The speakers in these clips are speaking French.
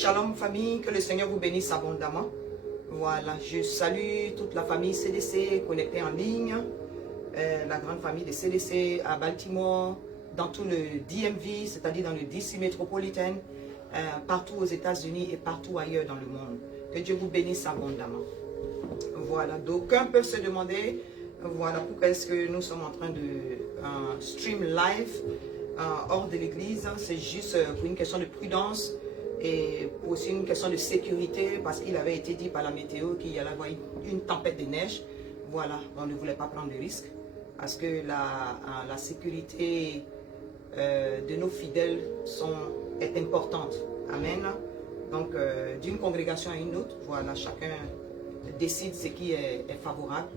Shalom famille, que le Seigneur vous bénisse abondamment. Voilà, je salue toute la famille CDC connectée en ligne, la grande famille de CDC à Baltimore, dans tout le DMV, c'est-à-dire dans le DC métropolitain, partout aux États-Unis et partout ailleurs dans le monde. Que Dieu vous bénisse abondamment. Voilà, d'aucuns peuvent se demander, voilà, pourquoi est-ce que nous sommes en train de stream live hors de l'église. C'est juste pour une question de prudence et aussi une question de sécurité, parce qu'il avait été dit par la météo qu'il y allait avoir une tempête de neige. Voilà, on ne voulait pas prendre de risques parce que la sécurité de nos fidèles est importante. Amen. Donc, d'une congrégation à une autre, voilà, chacun décide ce qui est favorable,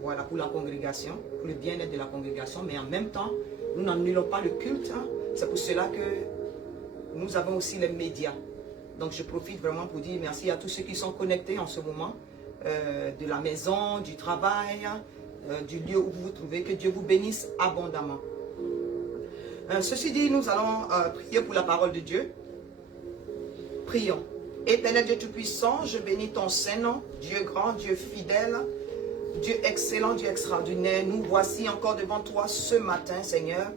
voilà, pour la congrégation, pour le bien-être de la congrégation, mais en même temps, nous n'annulons pas le culte. Hein. C'est pour cela que nous avons aussi les médias. Donc, je profite vraiment pour dire merci à tous ceux qui sont connectés en ce moment, de la maison, du travail, du lieu où vous vous trouvez. Que Dieu vous bénisse abondamment. Ceci dit, nous allons prier pour la parole de Dieu. Prions. Éternel Dieu Tout-Puissant, je bénis ton Saint-Nom, Dieu grand, Dieu fidèle, Dieu excellent, Dieu extraordinaire. Nous voici encore devant toi ce matin, Seigneur,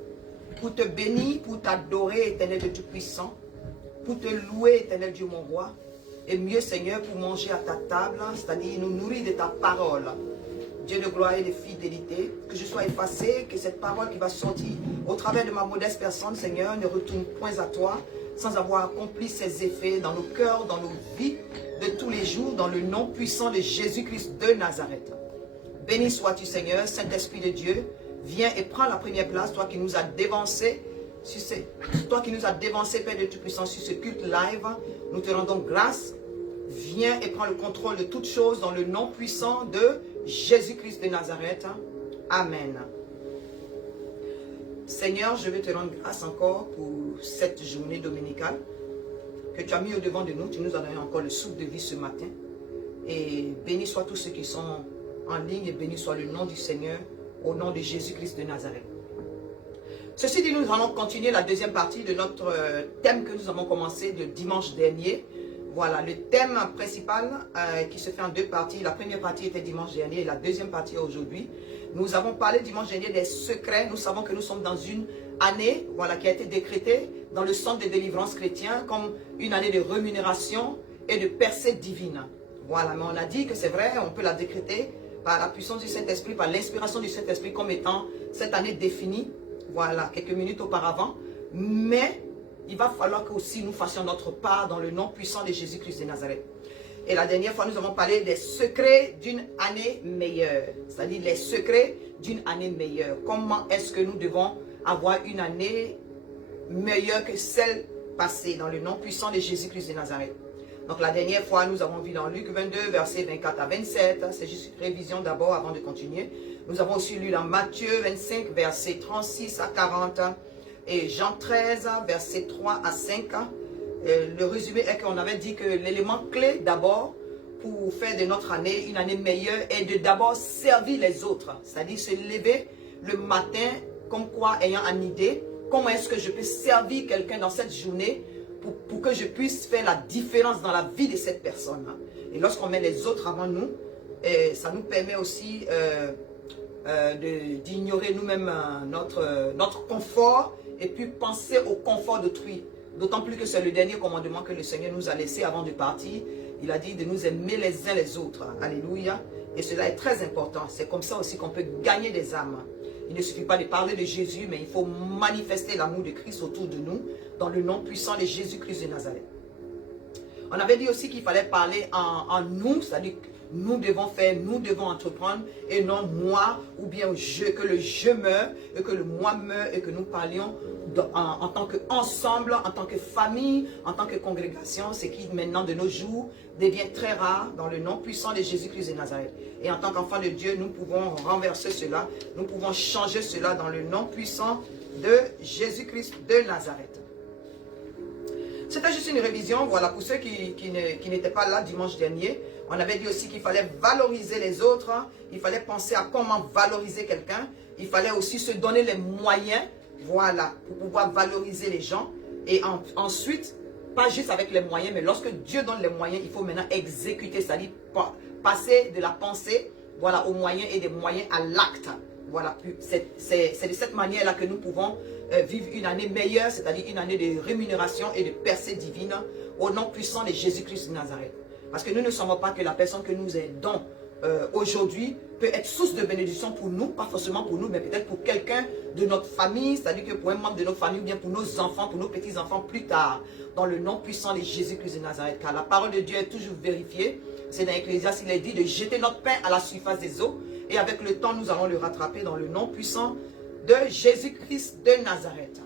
pour te bénir, pour t'adorer, Éternel Dieu Tout-Puissant, pour te louer, Éternel Dieu mon roi, et mieux, Seigneur, pour manger à ta table, c'est-à-dire nous nourrir de ta parole. Dieu de gloire et de fidélité, que je sois effacé, que cette parole qui va sortir au travers de ma modeste personne, Seigneur, ne retourne point à toi, sans avoir accompli ses effets dans nos cœurs, dans nos vies de tous les jours, dans le nom puissant de Jésus-Christ de Nazareth. Béni sois-tu, Seigneur, Saint-Esprit de Dieu, viens et prends la première place, toi qui nous as dévancés, Père de Tout-Puissant, sur ce culte live. Nous te rendons grâce. Viens et prends le contrôle de toutes choses dans le nom puissant de Jésus-Christ de Nazareth. Amen. Seigneur, je veux te rendre grâce encore pour cette journée dominicale que tu as mis au devant de nous. Tu nous as donné encore le souffle de vie ce matin. Et béni soient tous ceux qui sont en ligne et béni soit le nom du Seigneur au nom de Jésus-Christ de Nazareth. Ceci dit, nous allons continuer la deuxième partie de notre thème que nous avons commencé le dimanche dernier. Voilà, le thème principal qui se fait en deux parties. La première partie était dimanche dernier et la deuxième partie est aujourd'hui. Nous avons parlé dimanche dernier des secrets. Nous savons que nous sommes dans une année, voilà, qui a été décrétée dans le centre de délivrance chrétien comme une année de rémunération et de percée divine. Voilà, mais on a dit que c'est vrai, on peut la décréter par la puissance du Saint-Esprit, par l'inspiration du Saint-Esprit comme étant cette année définie, voilà, quelques minutes auparavant. Mais il va falloir que aussi nous fassions notre part dans le nom puissant de Jésus-Christ de Nazareth. Et la dernière fois, nous avons parlé des secrets d'une année meilleure. C'est-à-dire les secrets d'une année meilleure. Comment est-ce que nous devons avoir une année meilleure que celle passée dans le nom puissant de Jésus-Christ de Nazareth. Donc la dernière fois, nous avons vu dans Luc 22, versets 24 à 27. C'est juste une révision d'abord avant de continuer. Nous avons aussi lu dans Matthieu 25, versets 36 à 40. Et Jean 13, versets 3 à 5. Le résumé est qu'on avait dit que l'élément clé d'abord pour faire de notre année une année meilleure est de d'abord servir les autres. C'est-à-dire se lever le matin comme quoi ayant une idée, comment est-ce que je peux servir quelqu'un dans cette journée pour que je puisse faire la différence dans la vie de cette personne. Et lorsqu'on met les autres avant nous, ça nous permet aussi d'ignorer nous-mêmes notre confort et puis penser au confort d'autrui. D'autant plus que c'est le dernier commandement que le Seigneur nous a laissé avant de partir. Il a dit de nous aimer les uns les autres. Alléluia. Et cela est très important. C'est comme ça aussi qu'on peut gagner des âmes. Il ne suffit pas de parler de Jésus, mais il faut manifester l'amour de Christ autour de nous dans le nom puissant de Jésus-Christ de Nazareth. On avait dit aussi qu'il fallait parler en nous, c'est-à-dire nous devons faire, nous devons entreprendre, et non moi, ou bien que le je meure, et que le moi meure, et que nous parlions en tant qu'ensemble, en tant que famille, en tant que congrégation, ce qui maintenant de nos jours devient très rare dans le nom puissant de Jésus-Christ de Nazareth. Et en tant qu'enfants de Dieu, nous pouvons renverser cela, nous pouvons changer cela dans le nom puissant de Jésus-Christ de Nazareth. C'était juste une révision, voilà, pour ceux qui n'étaient pas là dimanche dernier. On avait dit aussi qu'il fallait valoriser les autres, il fallait penser à comment valoriser quelqu'un, il fallait aussi se donner les moyens, voilà, pour pouvoir valoriser les gens. Et ensuite, pas juste avec les moyens, mais lorsque Dieu donne les moyens, il faut maintenant exécuter, c'est-à-dire passer de la pensée, voilà, aux moyens et des moyens à l'acte. Voilà, c'est de cette manière-là que nous pouvons vivre une année meilleure, c'est-à-dire une année de rémunération et de percée divine au nom puissant de Jésus-Christ de Nazareth. Parce que nous ne savons pas que la personne que nous aidons aujourd'hui peut être source de bénédiction pour nous, pas forcément pour nous, mais peut-être pour quelqu'un de notre famille, c'est-à-dire que pour un membre de notre famille, ou bien pour nos enfants, pour nos petits-enfants plus tard, dans le nom puissant de Jésus-Christ de Nazareth. Car la parole de Dieu est toujours vérifiée. C'est dans Ecclésiaste, il est dit de jeter notre pain à la surface des eaux, et avec le temps, nous allons le rattraper dans le nom puissant de Jésus-Christ de Nazareth.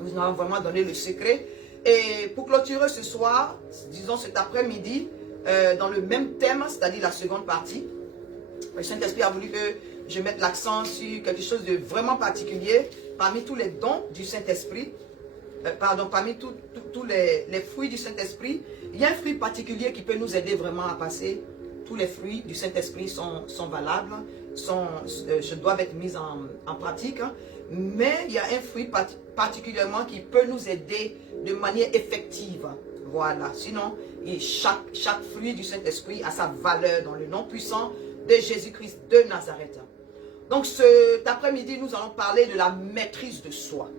Nous allons vraiment donner le secret. Et pour clôturer ce soir, disons cet après-midi, dans le même thème, c'est-à-dire la seconde partie, le Saint-Esprit a voulu que je mette l'accent sur quelque chose de vraiment particulier parmi tous les dons du Saint-Esprit, parmi tous les fruits du Saint-Esprit. Il y a un fruit particulier qui peut nous aider vraiment à passer. Tous les fruits du Saint-Esprit sont valables, doivent être mis en pratique, mais il y a un fruit particulièrement qui peut nous aider de manière effective. Voilà, sinon, chaque fruit du Saint-Esprit a sa valeur dans le nom puissant de Jésus-Christ de Nazareth. Donc cet après-midi, nous allons parler de la maîtrise de soi.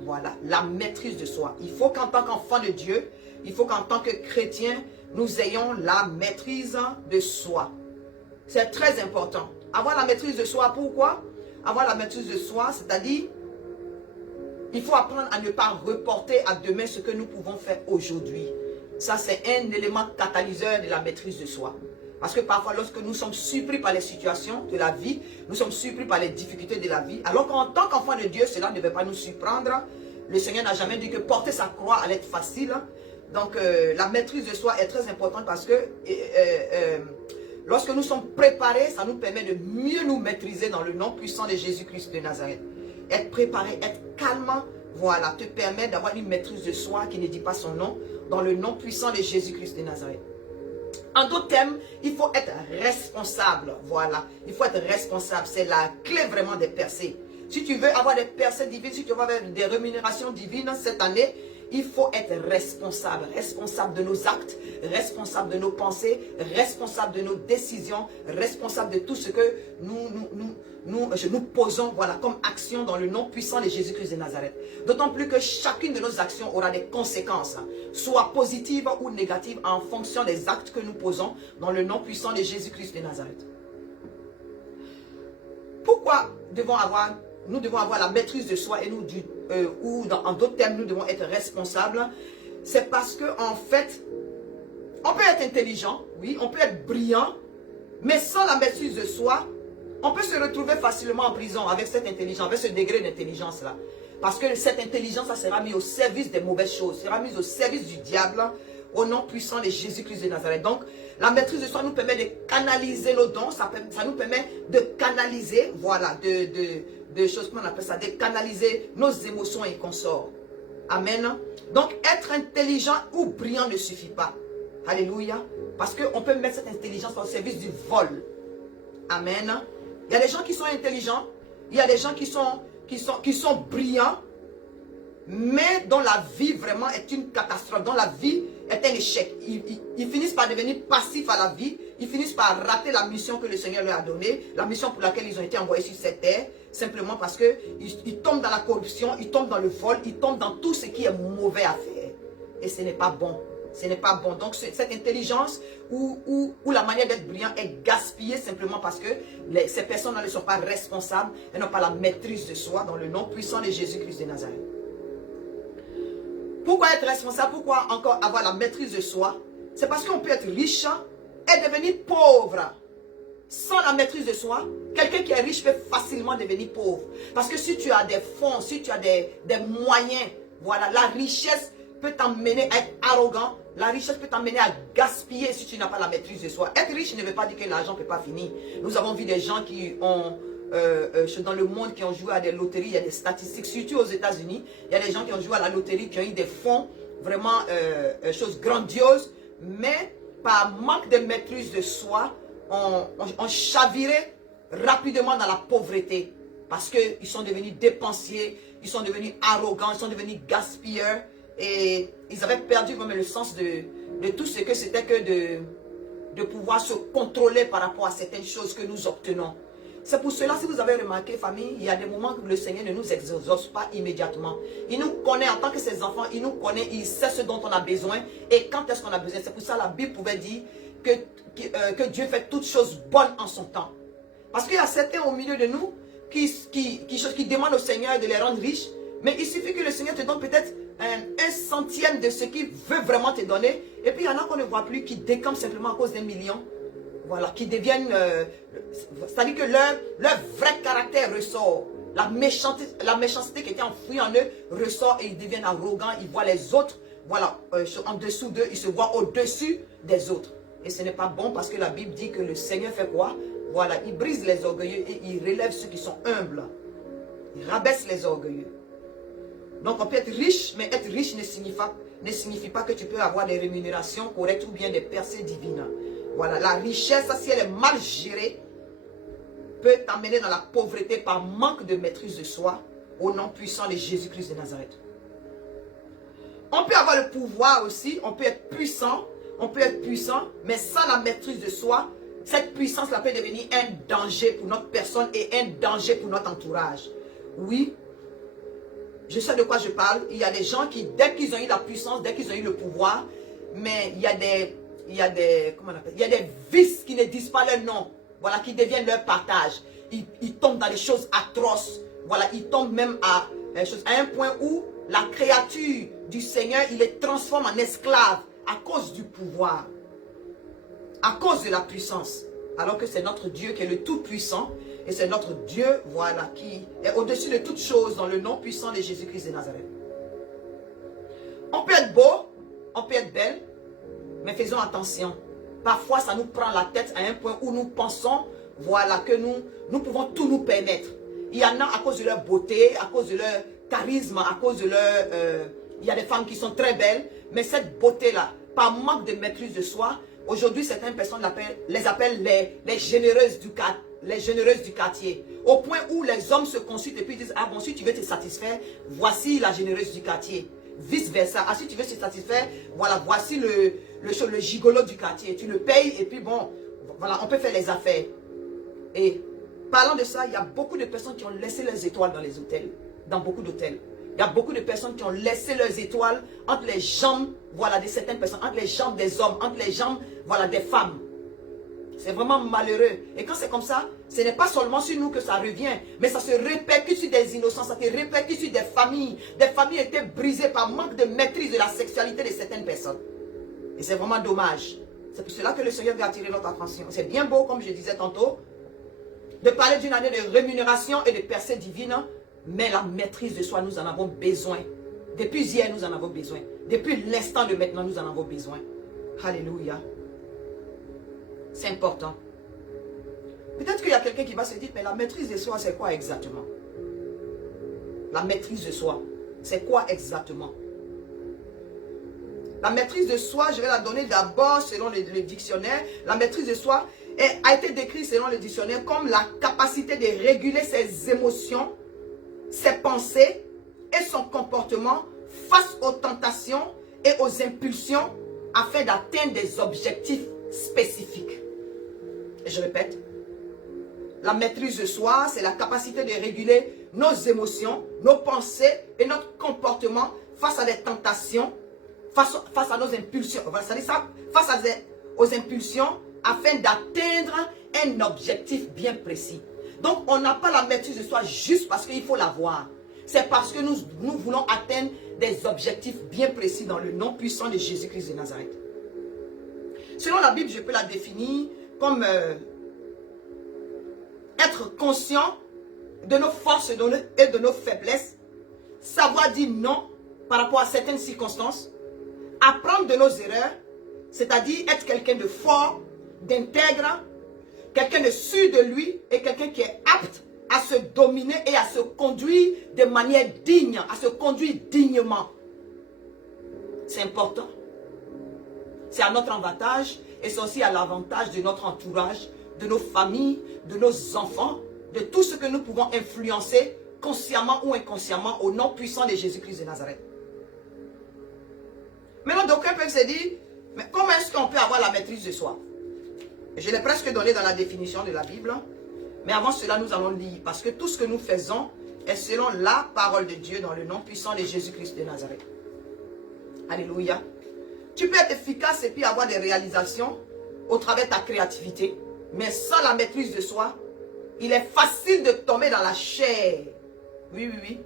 Voilà, la maîtrise de soi. Il faut qu'en tant qu'enfant de Dieu, il faut qu'en tant que chrétien, nous ayons la maîtrise de soi. C'est très important. Avoir la maîtrise de soi, pourquoi? Avoir la maîtrise de soi, c'est-à-dire, il faut apprendre à ne pas reporter à demain ce que nous pouvons faire aujourd'hui. Ça, c'est un élément catalyseur de la maîtrise de soi. Parce que parfois, lorsque nous sommes surpris par les situations de la vie, nous sommes surpris par les difficultés de la vie, alors qu'en tant qu'enfant de Dieu, cela ne devait pas nous surprendre. Le Seigneur n'a jamais dit que porter sa croix allait être facile. Donc, la maîtrise de soi est très importante parce que lorsque nous sommes préparés, ça nous permet de mieux nous maîtriser dans le nom puissant de Jésus-Christ de Nazareth. Être préparé, être calme, voilà, te permet d'avoir une maîtrise de soi qui ne dit pas son nom, dans le nom puissant de Jésus-Christ de Nazareth. En d'autres termes, il faut être responsable, voilà. Il faut être responsable, c'est la clé vraiment des percées. Si tu veux avoir des percées divines, si tu veux avoir des rémunérations divines cette année, il faut être responsable. Responsable de nos actes, responsable de nos pensées, responsable de nos décisions, responsable de tout ce que nous posons, voilà, comme action dans le nom puissant de Jésus-Christ de Nazareth. D'autant plus que chacune de nos actions aura des conséquences, soit positives ou négatives, en fonction des actes que nous posons dans le nom puissant de Jésus-Christ de Nazareth. Pourquoi nous devons avoir la maîtrise de soi et en d'autres termes, nous devons être responsables? C'est parce que, en fait, on peut être intelligent, oui, on peut être brillant, mais sans la maîtrise de soi, on peut se retrouver facilement en prison avec cette intelligence, avec ce degré d'intelligence-là. Parce que cette intelligence, ça sera mise au service des mauvaises choses, sera mise au service du diable, au nom puissant de Jésus-Christ de Nazareth. Donc, la maîtrise de soi nous permet de canaliser nos dons, ça nous permet de canaliser, voilà, de choses, comment on appelle ça, de canaliser nos émotions et consorts. Amen. Donc, être intelligent ou brillant ne suffit pas. Alléluia. Parce qu'on peut mettre cette intelligence au service du vol. Amen. Il y a des gens qui sont intelligents, il y a des gens qui sont brillants, mais dont la vie vraiment est une catastrophe, dont la vie est un échec. Ils finissent par devenir passifs à la vie, ils finissent par rater la mission que le Seigneur leur a donnée, la mission pour laquelle ils ont été envoyés sur cette terre, simplement parce qu'ils tombent dans la corruption, ils tombent dans le vol, ils tombent dans tout ce qui est mauvais à faire. Et ce n'est pas bon. Ce n'est pas bon. Donc cette intelligence ou la manière d'être brillant est gaspillée simplement parce que ces personnes ne sont pas responsables, elles n'ont pas la maîtrise de soi dans le nom puissant de Jésus-Christ de Nazareth. Pourquoi être responsable? Pourquoi encore avoir la maîtrise de soi? C'est parce qu'on peut être riche et devenir pauvre. Sans la maîtrise de soi, quelqu'un qui est riche peut facilement devenir pauvre. Parce que si tu as des fonds, si tu as des moyens, voilà, la richesse peut t'emmener à être arrogant. La richesse peut t'emmener à gaspiller si tu n'as pas la maîtrise de soi. Être riche ne veut pas dire que l'argent ne peut pas finir. Nous avons vu des gens qui ont, dans le monde, qui ont joué à des loteries. Il y a des statistiques, surtout aux États-Unis. Il y a des gens qui ont joué à la loterie, qui ont eu des fonds, vraiment, choses grandioses. Mais par manque de maîtrise de soi, on chavirait rapidement dans la pauvreté. Parce qu'ils sont devenus dépensiers, ils sont devenus arrogants, ils sont devenus gaspilleurs. Et ils avaient perdu même le sens de tout ce que c'était que de pouvoir se contrôler par rapport à certaines choses que nous obtenons. C'est pour cela, si vous avez remarqué, famille, il y a des moments où le Seigneur ne nous exauce pas immédiatement. Il nous connaît en tant que ses enfants, il nous connaît, il sait ce dont on a besoin et quand est-ce qu'on a besoin. C'est pour ça que la Bible pouvait dire que Dieu fait toutes choses bonnes en son temps. Parce qu'il y a certains au milieu de nous qui demandent au Seigneur de les rendre riches, mais il suffit que le Seigneur te donne peut-être un centième de ce qu'il veut vraiment te donner, et puis il y en a qu'on ne voit plus, qui décampent simplement à cause d'un million. Voilà, qui deviennent, c'est-à-dire que leur vrai caractère ressort. La méchanceté qui était enfouie en eux ressort et ils deviennent arrogants, ils voient les autres, voilà, en dessous d'eux, ils se voient au-dessus des autres. Et ce n'est pas bon parce que la Bible dit que le Seigneur fait quoi? Voilà, il brise les orgueilleux et il relève ceux qui sont humbles. Il rabaisse les orgueilleux. Donc on peut être riche, mais être riche ne signifie pas que tu peux avoir des rémunérations correctes ou bien des percées divines. Voilà, la richesse, si elle est mal gérée, peut t'amener dans la pauvreté par manque de maîtrise de soi, au nom puissant de Jésus-Christ de Nazareth. On peut avoir le pouvoir aussi, on peut être puissant, mais sans la maîtrise de soi, cette puissance-là peut devenir un danger pour notre personne et un danger pour notre entourage. Oui, je sais de quoi je parle. Il y a des gens qui, dès qu'ils ont eu la puissance, dès qu'ils ont eu le pouvoir, mais il y a des vices qui ne disent pas leur nom, voilà, qui deviennent leur partage. Ils tombent dans des choses atroces, voilà, ils tombent même à un point où la créature du Seigneur, il les transforme en esclaves à cause du pouvoir, à cause de la puissance, alors que c'est notre Dieu qui est le Tout-Puissant, et c'est notre Dieu, voilà, qui est au-dessus de toutes choses dans le nom puissant de Jésus-Christ de Nazareth. On peut être beau, on peut être belle, mais faisons attention. Parfois, ça nous prend la tête à un point où nous pensons, voilà, que nous pouvons tout nous permettre. Il y en a à cause de leur beauté, à cause de leur charisme, à cause de leur... il y a des femmes qui sont très belles, mais cette beauté-là, par manque de maîtrise de soi, aujourd'hui, certaines personnes les appellent les généreuses du quartier. Au point où les hommes se consultent et puis disent, ah bon, si tu veux te satisfaire, voici la généreuse du quartier. Vice versa. Ah, si tu veux te satisfaire, voilà, voici le gigolo du quartier. Tu le payes et puis bon, voilà, on peut faire les affaires. Et parlant de ça, il y a beaucoup de personnes qui ont laissé leurs étoiles dans les hôtels, dans beaucoup d'hôtels. Il y a beaucoup de personnes qui ont laissé leurs étoiles entre les jambes, voilà, de certaines personnes, entre les jambes des hommes, entre les jambes, voilà, des femmes. C'est vraiment malheureux. Et quand c'est comme ça, ce n'est pas seulement sur nous que ça revient, mais ça se répercute sur des innocents, ça se répercute sur des familles. Des familles étaient brisées par manque de maîtrise de la sexualité de certaines personnes. Et c'est vraiment dommage. C'est pour cela que le Seigneur veut attirer notre attention. C'est bien beau, comme je disais tantôt, de parler d'une année de rémunération et de percée divine, mais la maîtrise de soi, nous en avons besoin. Depuis hier, nous en avons besoin. Depuis l'instant de maintenant, nous en avons besoin. Alléluia. C'est important. Peut-être qu'il y a quelqu'un qui va se dire, mais la maîtrise de soi, c'est quoi exactement? La maîtrise de soi, c'est quoi exactement? La maîtrise de soi, je vais la donner d'abord selon le dictionnaire. La maîtrise de soi a été décrite selon le dictionnaire comme la capacité de réguler ses émotions, ses pensées et son comportement face aux tentations et aux impulsions afin d'atteindre des objectifs spécifiques. Et je répète, la maîtrise de soi, c'est la capacité de réguler nos émotions, nos pensées et notre comportement face à des tentations, face à nos impulsions. Ça dit ça, face aux impulsions afin d'atteindre un objectif bien précis. Donc, on n'a pas la maîtrise de soi juste parce qu'il faut l'avoir. C'est parce que nous voulons atteindre des objectifs bien précis dans le nom puissant de Jésus-Christ de Nazareth. Selon la Bible, je peux la définir comme être conscient de nos forces et de nos faiblesses, savoir dire non par rapport à certaines circonstances, apprendre de nos erreurs, c'est-à-dire être quelqu'un de fort, d'intègre, quelqu'un de sûr de lui et quelqu'un qui est apte à se dominer et à se conduire de manière digne, à se conduire dignement. C'est important. C'est à notre avantage et c'est aussi à l'avantage de notre entourage, de nos familles, de nos enfants, de tout ce que nous pouvons influencer consciemment ou inconsciemment au nom puissant de Jésus-Christ de Nazareth. Maintenant, d'aucuns peuvent se dire, mais comment est-ce qu'on peut avoir la maîtrise de soi? Je l'ai presque donné dans la définition de la Bible. Mais avant cela, nous allons lire. Parce que tout ce que nous faisons est selon la parole de Dieu dans le nom puissant de Jésus-Christ de Nazareth. Alléluia. Tu peux être efficace et puis avoir des réalisations au travers de ta créativité. Mais sans la maîtrise de soi, il est facile de tomber dans la chair. Oui, oui, oui.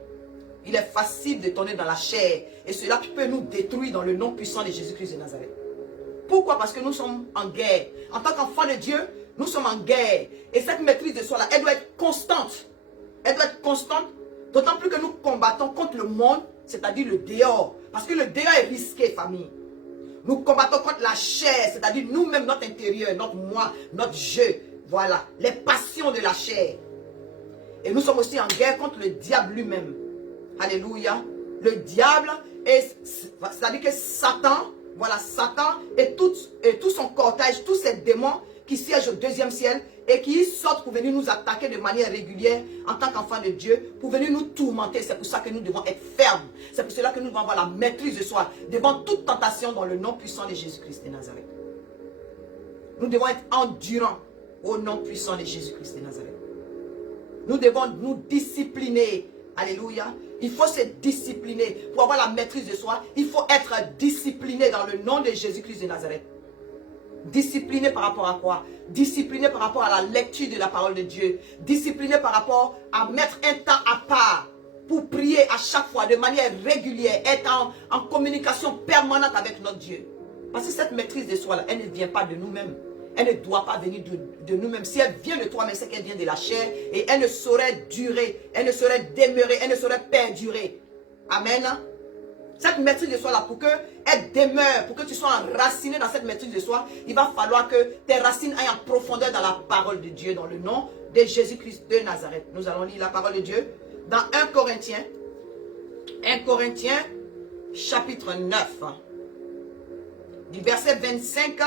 Il est facile de tomber dans la chair. Et cela peut nous détruire dans le nom puissant de Jésus-Christ de Nazareth. Pourquoi? Parce que nous sommes en guerre. En tant qu'enfants de Dieu, nous sommes en guerre. Et cette maîtrise de soi-là, elle doit être constante. Elle doit être constante. D'autant plus que nous combattons contre le monde, c'est-à-dire le dehors. Parce que le dehors est risqué, famille. Nous combattons contre la chair, c'est-à-dire nous-mêmes, notre intérieur, notre moi, notre jeu. Voilà, les passions de la chair. Et nous sommes aussi en guerre contre le diable lui-même. Alléluia. Le diable, c'est-à-dire que Satan, voilà, Satan et tout son cortège, tous ces démons qui siègent au deuxième ciel et qui sortent pour venir nous attaquer de manière régulière en tant qu'enfants de Dieu, pour venir nous tourmenter. C'est pour ça que nous devons être fermes. C'est pour cela que nous devons avoir la maîtrise de soi devant toute tentation dans le nom puissant de Jésus-Christ de Nazareth. Nous devons être endurants au nom puissant de Jésus-Christ de Nazareth. Nous devons nous discipliner. Alléluia. Il faut se discipliner. Pour avoir la maîtrise de soi, il faut être discipliné dans le nom de Jésus-Christ de Nazareth. Discipliné par rapport à quoi? Discipliné par rapport à la lecture de la parole de Dieu. Discipliné par rapport à mettre un temps à part pour prier à chaque fois de manière régulière. Être en communication permanente avec notre Dieu. Parce que cette maîtrise de soi, là, elle ne vient pas de nous-mêmes. Elle ne doit pas venir de nous-mêmes. Si elle vient de toi-même, c'est qu'elle vient de la chair. Et elle ne saurait durer. Elle ne saurait demeurer. Elle ne saurait perdurer. Amen. Cette maîtrise de soi là, pour qu'elle demeure, pour que tu sois enraciné dans cette maîtrise de soi, il va falloir que tes racines aillent en profondeur dans la parole de Dieu, dans le nom de Jésus-Christ de Nazareth. Nous allons lire la parole de Dieu dans 1 Corinthiens chapitre 9, du verset 25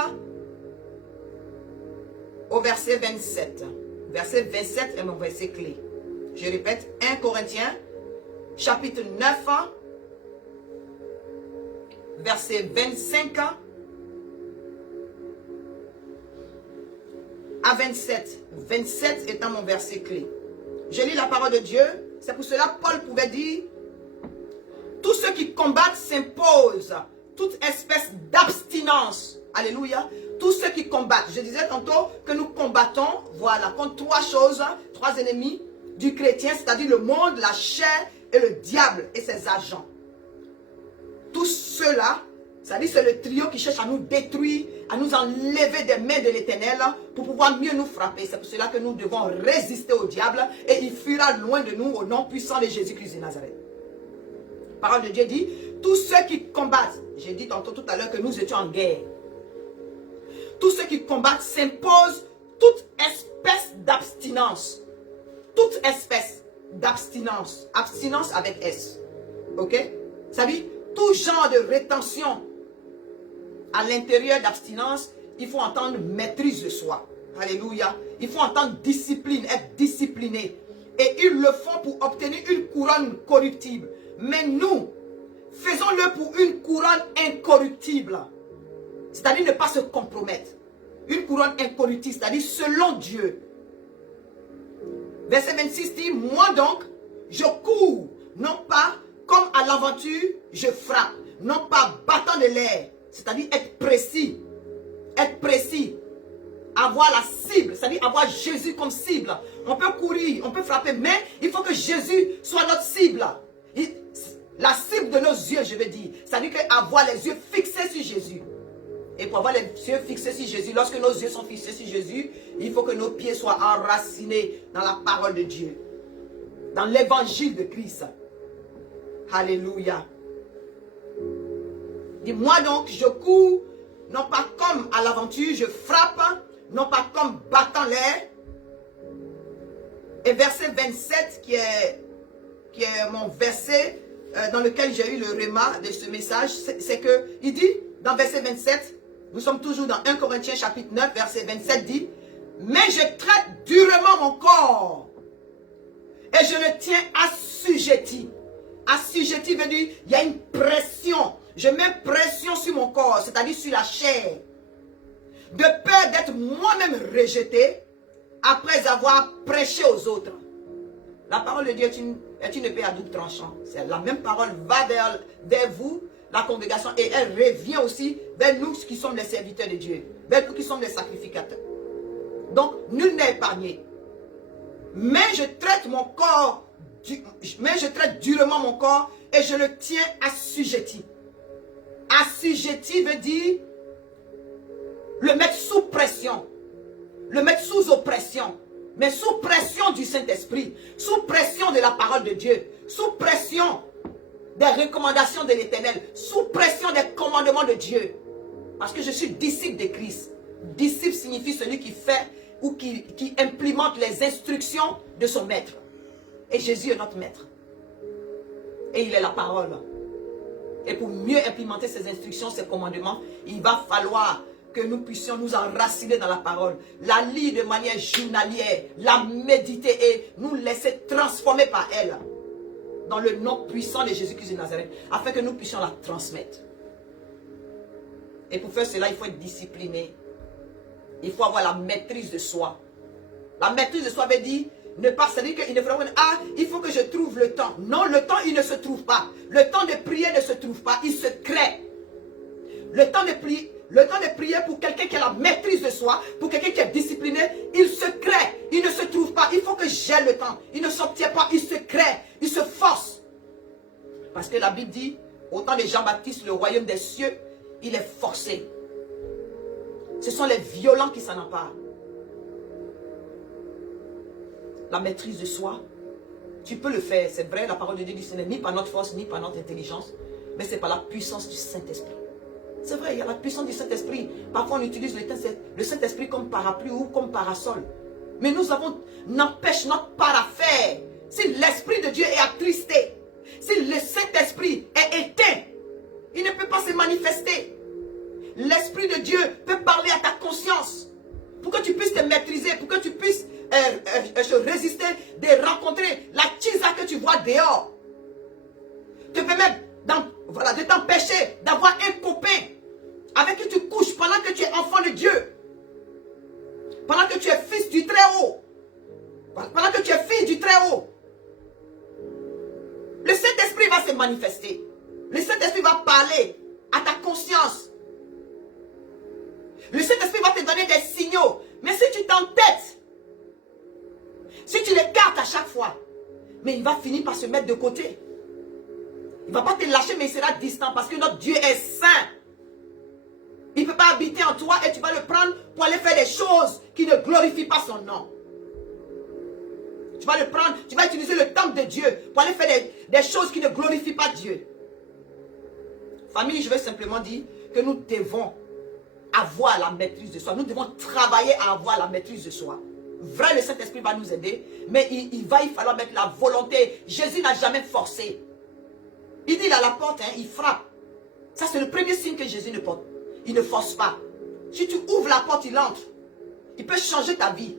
au verset 27. Verset 27 est mon verset clé. Je répète, 1 Corinthiens chapitre 9, verset 25 à 27. 27 étant mon verset clé. Je lis la parole de Dieu. C'est pour cela que Paul pouvait dire, tous ceux qui combattent s'imposent toute espèce d'abstinence. Alléluia. Tous ceux qui combattent. Je disais tantôt que nous combattons, voilà, contre trois choses, trois ennemis du chrétien, c'est-à-dire le monde, la chair et le diable et ses agents. Tous ceux-là, c'est-à-dire c'est le trio qui cherche à nous détruire, à nous enlever des mains de l'Éternel pour pouvoir mieux nous frapper. C'est pour cela que nous devons résister au diable et il fuira loin de nous au nom puissant de Jésus-Christ de Nazareth. La parole de Dieu dit, tous ceux qui combattent, j'ai dit tantôt tout à l'heure que nous étions en guerre. Tous ceux qui combattent s'imposent toute espèce d'abstinence. Toute espèce d'abstinence. Abstinence avec S. Ok? Ça dit, tout genre de rétention à l'intérieur d'abstinence, il faut entendre maîtrise de soi. Alléluia. Il faut entendre discipline, être discipliné. Et ils le font pour obtenir une couronne corruptible. Mais nous, faisons-le pour une couronne incorruptible. C'est-à-dire ne pas se compromettre. Une couronne incorruptible, c'est-à-dire selon Dieu. Verset 26 dit, moi donc, je cours, non pas comme à l'aventure, je frappe, non pas battant de l'air, c'est-à-dire être précis, avoir la cible, c'est-à-dire avoir Jésus comme cible. On peut courir, on peut frapper, mais il faut que Jésus soit notre cible. La cible de nos yeux, je veux dire, c'est-à-dire avoir les yeux fixés sur Jésus. Et pour avoir les yeux fixés sur Jésus, lorsque nos yeux sont fixés sur Jésus, il faut que nos pieds soient enracinés dans la parole de Dieu, dans l'évangile de Christ. Alléluia. Dis-moi donc, je cours, non pas comme à l'aventure, je frappe, non pas comme battant l'air. Et verset 27, qui est mon verset dans lequel j'ai eu le réma de ce message, c'est que il dit, dans verset 27, nous sommes toujours dans 1 Corinthiens chapitre 9, verset 27 dit, mais je traite durement mon corps et je le tiens assujetti. Assujetti veut dire, il y a une pression, Je mets pression sur mon corps, c'est-à-dire sur la chair. De peur d'être moi-même rejeté après avoir prêché aux autres. La parole de Dieu est une épée à double tranchant. La même parole va vers vous, la congrégation, et elle revient aussi vers nous qui sommes les serviteurs de Dieu, vers nous qui sommes les sacrificateurs. Donc, nul n'est épargné. Mais je traite mon corps, mais je traite durement mon corps et je le tiens assujetti. Assujetti veut dire le mettre sous pression, le mettre sous oppression, mais sous pression du Saint-Esprit, sous pression de la parole de Dieu, sous pression des recommandations de l'Éternel, sous pression des commandements de Dieu. Parce que je suis disciple de Christ. Disciple signifie celui qui fait ou qui implémente les instructions de son maître. Et Jésus est notre maître. Et il est la parole. Et pour mieux implémenter ces instructions, ces commandements, il va falloir que nous puissions nous enraciner dans la parole, la lire de manière journalière, la méditer et nous laisser transformer par elle. Dans le nom puissant de Jésus-Christ de Nazareth, afin que nous puissions la transmettre. Et pour faire cela, il faut être discipliné. Il faut avoir la maîtrise de soi. La maîtrise de soi veut dire ne pas se dire qu'il ne faut pas, il faut que je trouve le temps. Non, le temps, il ne se trouve pas. Le temps de prier ne se trouve pas, il se crée. Le temps de prier pour quelqu'un qui a la maîtrise de soi, pour quelqu'un qui est discipliné, il se crée, il ne se trouve pas. Il faut que j'ai le temps. Il ne s'obtient pas, il se crée, il se force. Parce que la Bible dit, au temps de Jean-Baptiste, le royaume des cieux, il est forcé. Ce sont les violents qui s'en emparent. La maîtrise de soi, tu peux le faire, c'est vrai, la parole de Dieu dit, ce n'est ni par notre force, ni par notre intelligence, mais c'est par la puissance du Saint-Esprit. C'est vrai, il y a la puissance du Saint-Esprit. Parfois, on utilise le Saint-Esprit comme parapluie ou comme parasol. Mais nous avons, n'empêche notre parafère. Si l'Esprit de Dieu est attristé, si le Saint-Esprit est éteint, il ne peut pas se manifester. L'Esprit de Dieu peut parler à ta conscience pour que tu puisses te maîtriser, pour que tu puisses résister, de rencontrer la tisa que tu vois dehors. Te permettre de t'empêcher d'avoir un copain avec qui tu couches pendant que tu es enfant de Dieu. Pendant que tu es fils du Très-Haut. Pendant que tu es fille du Très-Haut. Le Saint-Esprit va se manifester. Le Saint-Esprit va parler à ta conscience. Le Saint-Esprit va te donner des signaux. Mais si tu t'entêtes, si tu l'écartes à chaque fois, mais il va finir par se mettre de côté. Il ne va pas te lâcher, mais il sera distant parce que notre Dieu est saint. Il ne peut pas habiter en toi et tu vas le prendre pour aller faire des choses qui ne glorifient pas son nom. Tu vas le prendre, tu vas utiliser le temple de Dieu pour aller faire des choses qui ne glorifient pas Dieu. Famille, je veux simplement dire que nous devons avoir la maîtrise de soi. Nous devons travailler à avoir la maîtrise de soi. Vrai, le Saint-Esprit va nous aider, mais il va falloir mettre la volonté. Jésus n'a jamais forcé. Il dit à la porte, il frappe. Ça, c'est le premier signe que Jésus ne porte. Il ne force pas. Si tu ouvres la porte, il entre. Il peut changer ta vie.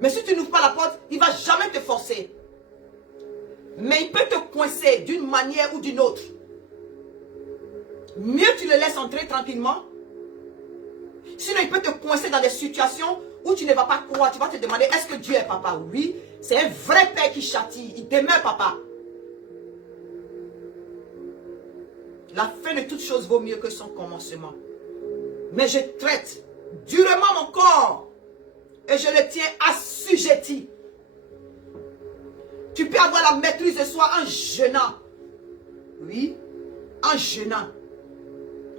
Mais si tu n'ouvres pas la porte, il ne va jamais te forcer. Mais il peut te coincer d'une manière ou d'une autre. Mieux tu le laisses entrer tranquillement. Sinon, il peut te coincer dans des situations où tu ne vas pas croire. Tu vas te demander, est-ce que Dieu est papa? Oui, c'est un vrai père qui châtie. Il demeure papa. La fin de toute chose vaut mieux que son commencement. Mais je traite durement mon corps et je le tiens assujetti. Tu peux avoir la maîtrise de soi en jeûnant. Oui, en jeûnant.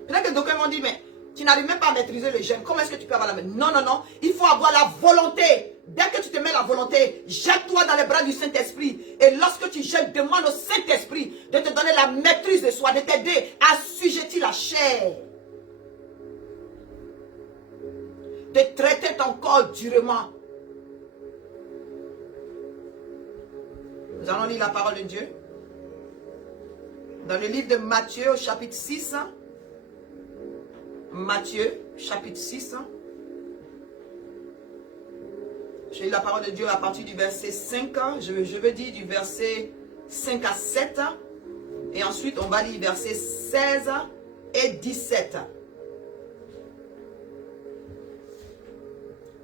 Peut-être que d'aucuns m'ont dit, mais tu n'arrives même pas à maîtriser le jeûne. Comment est-ce que tu peux avoir la maîtrise? Non, non, non. Il faut avoir la volonté. Dès que tu te mets la volonté, jette-toi dans les bras du Saint-Esprit. Et lorsque tu jettes, demande au Saint-Esprit de te donner la maîtrise de soi, de t'aider à assujettir la chair. De traiter ton corps durement. Nous allons lire la parole de Dieu. Dans le livre de Matthieu, au chapitre 6. Matthieu, chapitre 6. Je lis la parole de Dieu à partir du verset 5. Je veux dire du verset 5 à 7. Et ensuite, on va lire versets 16 et 17.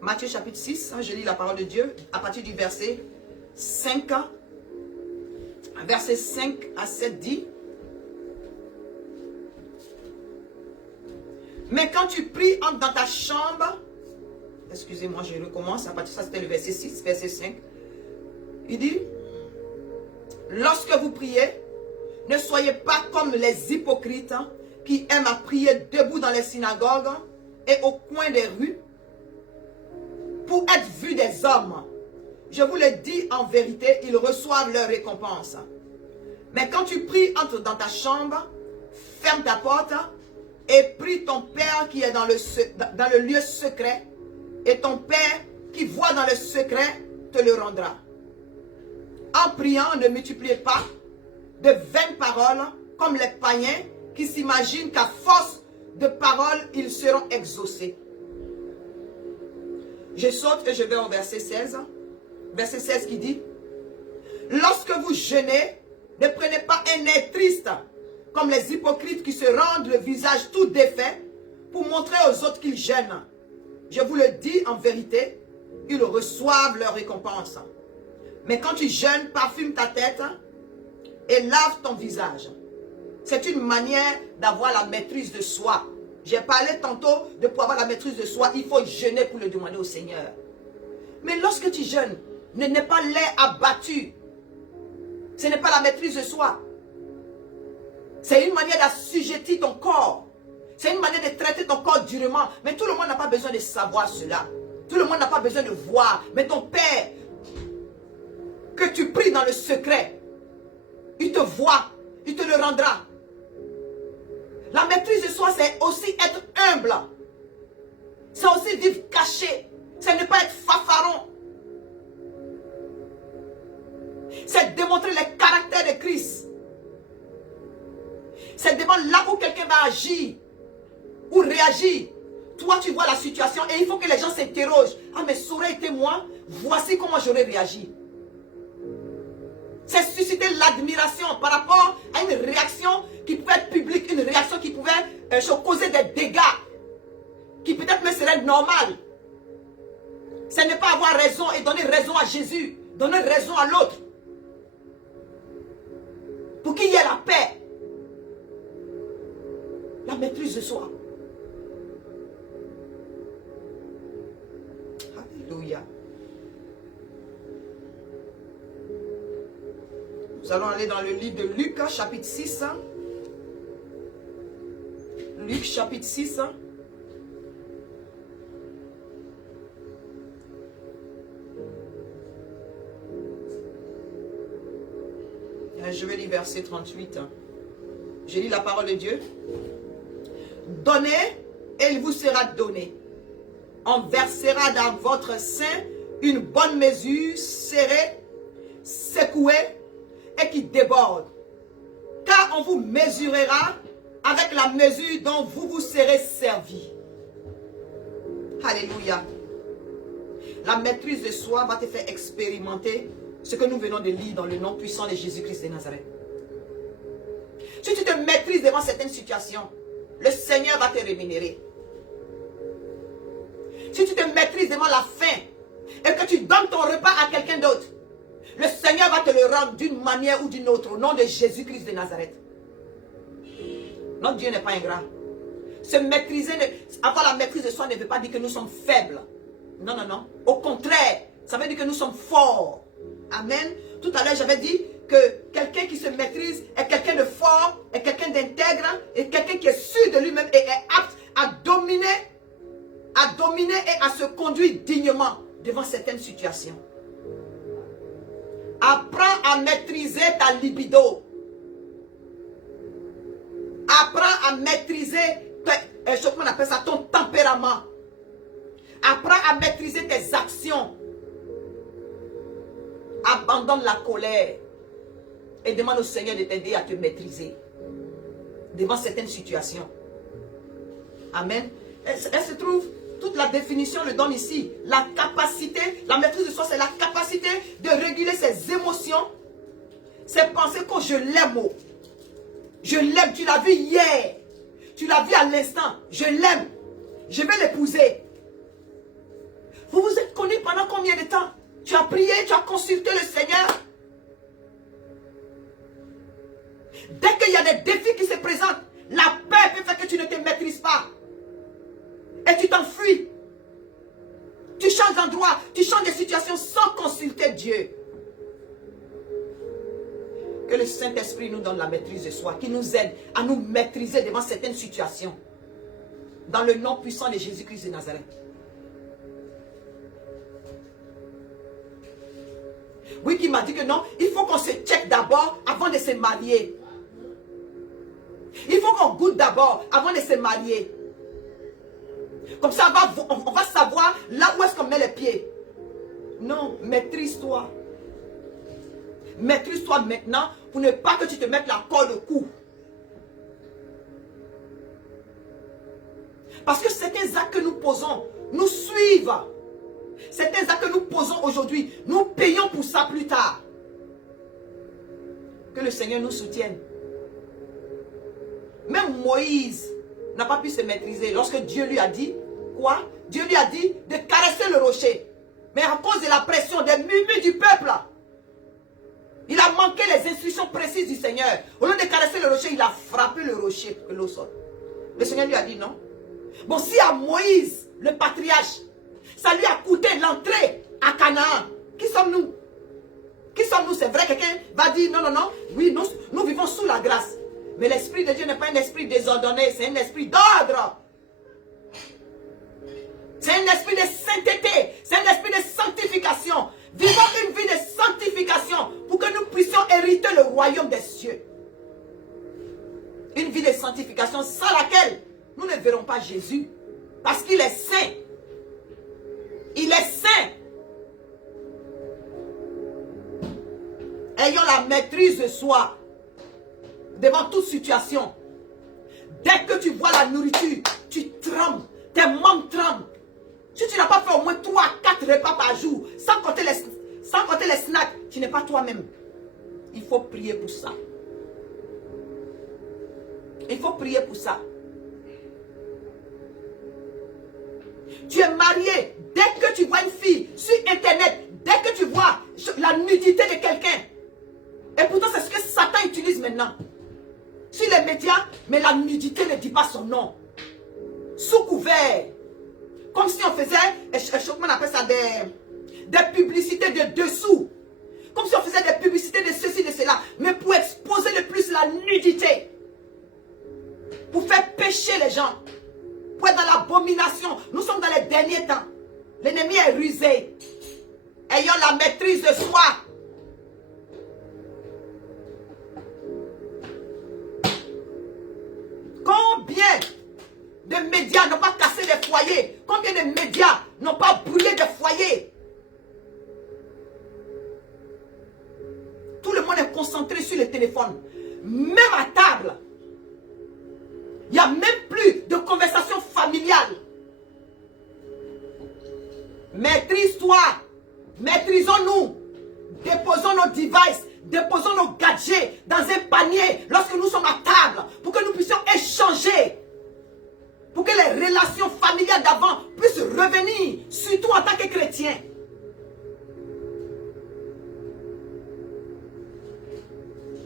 Matthieu chapitre 6, je lis la parole de Dieu à partir du verset 5. Verset 5 à 7 dit: mais quand tu pries, entre dans ta chambre. Excusez-moi, je recommence. À partir de ça, c'était le verset 6, verset 5. Il dit: lorsque vous priez, ne soyez pas comme les hypocrites qui aiment à prier debout dans les synagogues et au coin des rues pour être vus des hommes. Je vous le dis en vérité, ils reçoivent leur récompense. Mais quand tu pries, entre dans ta chambre, ferme ta porte et prie ton Père qui est dans le lieu secret, et ton Père qui voit dans le secret te le rendra. En priant, ne multipliez pas de vaines paroles comme les païens qui s'imaginent qu'à force de paroles, ils seront exaucés. Je saute et je vais au verset 16. Verset 16 qui dit: lorsque vous jeûnez, ne prenez pas un air triste comme les hypocrites qui se rendent le visage tout défait pour montrer aux autres qu'ils jeûnent. Je vous le dis en vérité, ils reçoivent leur récompense. Mais quand tu jeûnes, parfume ta tête et lave ton visage. C'est une manière d'avoir la maîtrise de soi. J'ai parlé tantôt de pour avoir la maîtrise de soi, il faut jeûner pour le demander au Seigneur. Mais lorsque tu jeûnes, ne n'aie pas l'air abattu. Ce n'est pas la maîtrise de soi. C'est une manière d'assujettir ton corps. C'est une manière de traiter ton corps durement. Mais tout le monde n'a pas besoin de savoir cela. Tout le monde n'a pas besoin de voir. Mais ton Père, que tu pries dans le secret, il te voit, il te le rendra. La maîtrise de soi, c'est aussi être humble. C'est aussi vivre caché. C'est ne pas être fanfaron. C'est démontrer le caractère de Christ. C'est devant là où quelqu'un va agir ou réagir. Toi, tu vois la situation et il faut que les gens s'interrogent. Ah, mais ça aurait été moi, voici comment j'aurais réagi. C'est susciter l'admiration par rapport à une réaction qui pouvait être publique, une réaction qui pouvait causer des dégâts, qui peut-être même serait normale. Ce n'est pas avoir raison et donner raison à Jésus, donner raison à l'autre. Pour qu'il y ait la paix. La maîtrise de soi. Alléluia. Nous allons aller dans le livre de Luc, chapitre 6. Luc, chapitre 6. Je vais lire verset 38. Je lis la parole de Dieu. Donnez et il vous sera donné. On versera dans votre sein une bonne mesure, serrée, secouée et qui déborde. Car on vous mesurera avec la mesure dont vous vous serez servi. Alléluia. La maîtrise de soi va te faire expérimenter ce que nous venons de lire dans le nom puissant de Jésus-Christ de Nazareth. Si tu te maîtrises devant certaines situations, le Seigneur va te rémunérer. Si tu te maîtrises devant la faim et que tu donnes ton repas à quelqu'un d'autre, le Seigneur va te le rendre d'une manière ou d'une autre au nom de Jésus-Christ de Nazareth. Notre Dieu n'est pas ingrat. Se maîtriser, avoir la maîtrise de soi ne veut pas dire que nous sommes faibles. Non, non, non. Au contraire, ça veut dire que nous sommes forts. Amen. Tout à l'heure, j'avais dit que quelqu'un qui se maîtrise est quelqu'un de fort, est quelqu'un d'intègre, est quelqu'un qui est sûr de lui-même et est apte à dominer et à se conduire dignement devant certaines situations. Apprends à maîtriser ta libido. Apprends à maîtriser on appelle ça ton tempérament. Apprends à maîtriser tes actions. Abandonne la colère et demande au Seigneur de t'aider à te maîtriser devant certaines situations. Amen. Elle se trouve, toute la définition le donne ici. La capacité, la maîtrise de soi, c'est la capacité de réguler ses émotions, ses pensées quand je l'aime. Je l'aime, tu l'as vu hier. Tu l'as vu à l'instant. Je l'aime. Je vais l'épouser. Vous vous êtes connus pendant combien de temps? Tu as prié, tu as consulté le Seigneur. Dès qu'il y a des défis qui se présentent, la peur peut faire que tu ne te maîtrises pas. Et tu t'enfuis. Tu changes d'endroit, tu changes de situation sans consulter Dieu. Que le Saint-Esprit nous donne la maîtrise de soi, qui nous aide à nous maîtriser devant certaines situations. Dans le nom puissant de Jésus-Christ de Nazareth. Oui, qui m'a dit que non, il faut qu'on se check d'abord avant de se marier. Il faut qu'on goûte d'abord avant de se marier. Comme ça, on va savoir là où est-ce qu'on met les pieds. Non, maîtrise-toi. Maîtrise-toi maintenant pour ne pas que tu te mettes la corde au cou. Parce que certains actes que nous posons nous suivent. Certains actes que nous posons aujourd'hui, nous payons pour ça plus tard. Que le Seigneur nous soutienne. Même Moïse n'a pas pu se maîtriser lorsque Dieu lui a dit, quoi? Dieu lui a dit de caresser le rocher. Mais à cause de la pression, des murmures du peuple, il a manqué les instructions précises du Seigneur. Au lieu de caresser le rocher, il a frappé le rocher pour que l'eau sorte. Le Seigneur lui a dit non. Bon, si à Moïse, le patriarche, ça lui a coûté l'entrée à Canaan, qui sommes-nous? Qui sommes-nous? C'est vrai, quelqu'un va dire non, non, non. Oui, nous vivons sous la grâce. Mais l'Esprit de Dieu n'est pas un esprit désordonné, c'est un esprit d'ordre. C'est un esprit de sainteté, c'est un esprit de sanctification. Vivons une vie de sanctification pour que nous puissions hériter le royaume des cieux. Une vie de sanctification sans laquelle nous ne verrons pas Jésus. Parce qu'il est saint. Il est saint. Ayons la maîtrise de soi devant toute situation. Dès que tu vois la nourriture, tu trembles. Tes membres tremblent. Si tu n'as pas fait au moins 3 à 4 repas par jour, sans compter les snacks, tu n'es pas toi-même. Il faut prier pour ça. Il faut prier pour ça. Tu es marié. Dès que tu vois une fille sur Internet, dès que tu vois la nudité de quelqu'un, et pourtant c'est ce que Satan utilise maintenant. Sur les médias, mais la nudité ne dit pas son nom. Sous couvert. Comme si on faisait, comment on appelle ça, des publicités de dessous. Comme si on faisait des publicités de ceci, de cela. Mais pour exposer le plus la nudité. Pour faire pécher les gens. Pour être dans l'abomination. Nous sommes dans les derniers temps. L'ennemi est rusé. Ayons la maîtrise de soi. Combien de médias n'ont pas cassé des foyers? Combien de médias n'ont pas brûlé des foyers? Tout le monde est concentré sur le téléphone. Même à table. Il n'y a même plus de conversation familiale. Maîtrise-toi. Maîtrisons-nous. Déposons nos devices. Déposons nos gadgets dans un panier lorsque nous sommes à table. Pour que nous puissions échanger. Pour que les relations familiales d'avant puissent revenir. Surtout en tant que chrétien.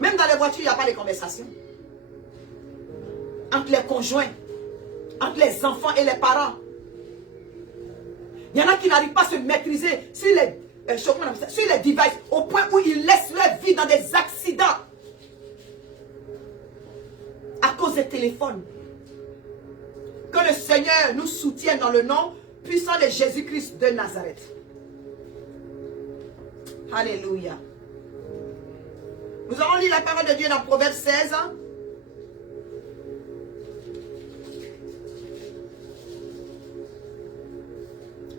Même dans les voitures, il n'y a pas de conversation. Entre les conjoints, entre les enfants et les parents. Il y en a qui n'arrivent pas à se maîtriser sur les devices au point où ils laissent leur vie dans des accidents à cause des téléphones. Que le Seigneur nous soutienne dans le nom puissant de Jésus-Christ de Nazareth. Alléluia. Nous allons lire la parole de Dieu dans Proverbe 16.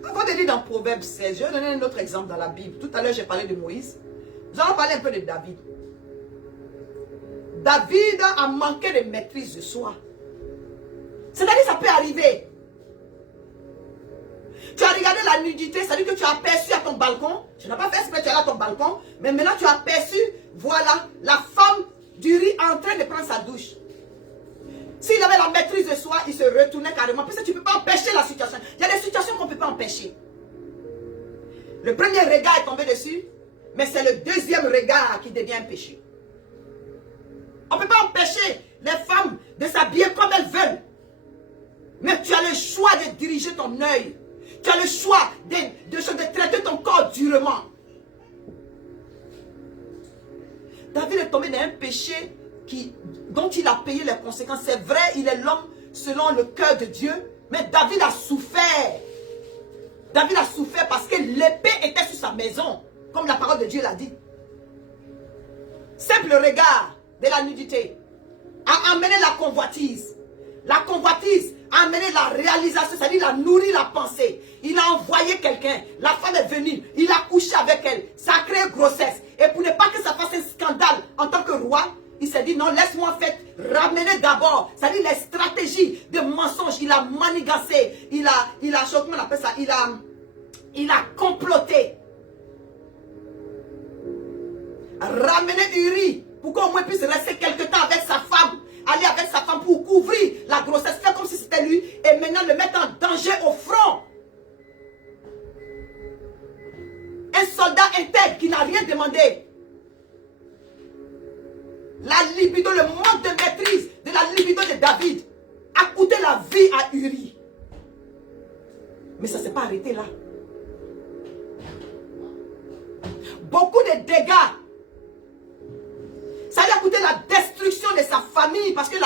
Avant de lire dans Proverbe 16, je vais donner un autre exemple dans la Bible. Tout à l'heure, j'ai parlé de Moïse. Nous allons parler un peu de David. David a manqué de maîtrise de soi. C'est-à-dire, ça peut arriver. Tu as regardé la nudité, c'est-à-dire que tu as aperçu à ton balcon. Tu n'as pas fait exprès, tu es à ton balcon. Mais maintenant, tu as aperçu, voilà, la femme d'Uri en train de prendre sa douche. S'il avait la maîtrise de soi, il se retournait carrément. Parce que tu ne peux pas empêcher la situation. Il y a des situations qu'on ne peut pas empêcher. Le premier regard est tombé dessus, mais c'est le deuxième regard qui devient un péché. On ne peut pas empêcher les femmes de s'habiller comme elles veulent. Mais tu as le choix de diriger ton œil. Tu as le choix de traiter ton corps durement. David est tombé dans un péché dont il a payé les conséquences. C'est vrai, il est l'homme selon le cœur de Dieu. Mais David a souffert. David a souffert parce que l'épée était sur sa maison. Comme la parole de Dieu l'a dit. Simple regard de la nudité a amené la convoitise. La convoitise a amené la réalisation, c'est-à-dire il a nourri la pensée. Il a envoyé quelqu'un. La femme est venue. Il a couché avec elle. Ça a créé grossesse. Et pour ne pas que ça fasse un scandale en tant que roi, il s'est dit non, laisse-moi en fait ramener d'abord. C'est-à-dire les stratégies de mensonge. Il a manigancé. Il a comment on appelle ça? Il a comploté. Ramener Uri pour qu'au moins puisse rester quelque temps avec sa femme. Aller avec sa femme pour couvrir la grossesse. Faire comme si c'était lui. Et maintenant le mettre en danger au front. Un soldat intègre qui n'a rien demandé. La libido, le manque de maîtrise de la libido de David a coûté la vie à Uri. Mais ça ne s'est pas arrêté là. Beaucoup de dégâts. Ça lui a coûté la destruction de sa famille. Parce que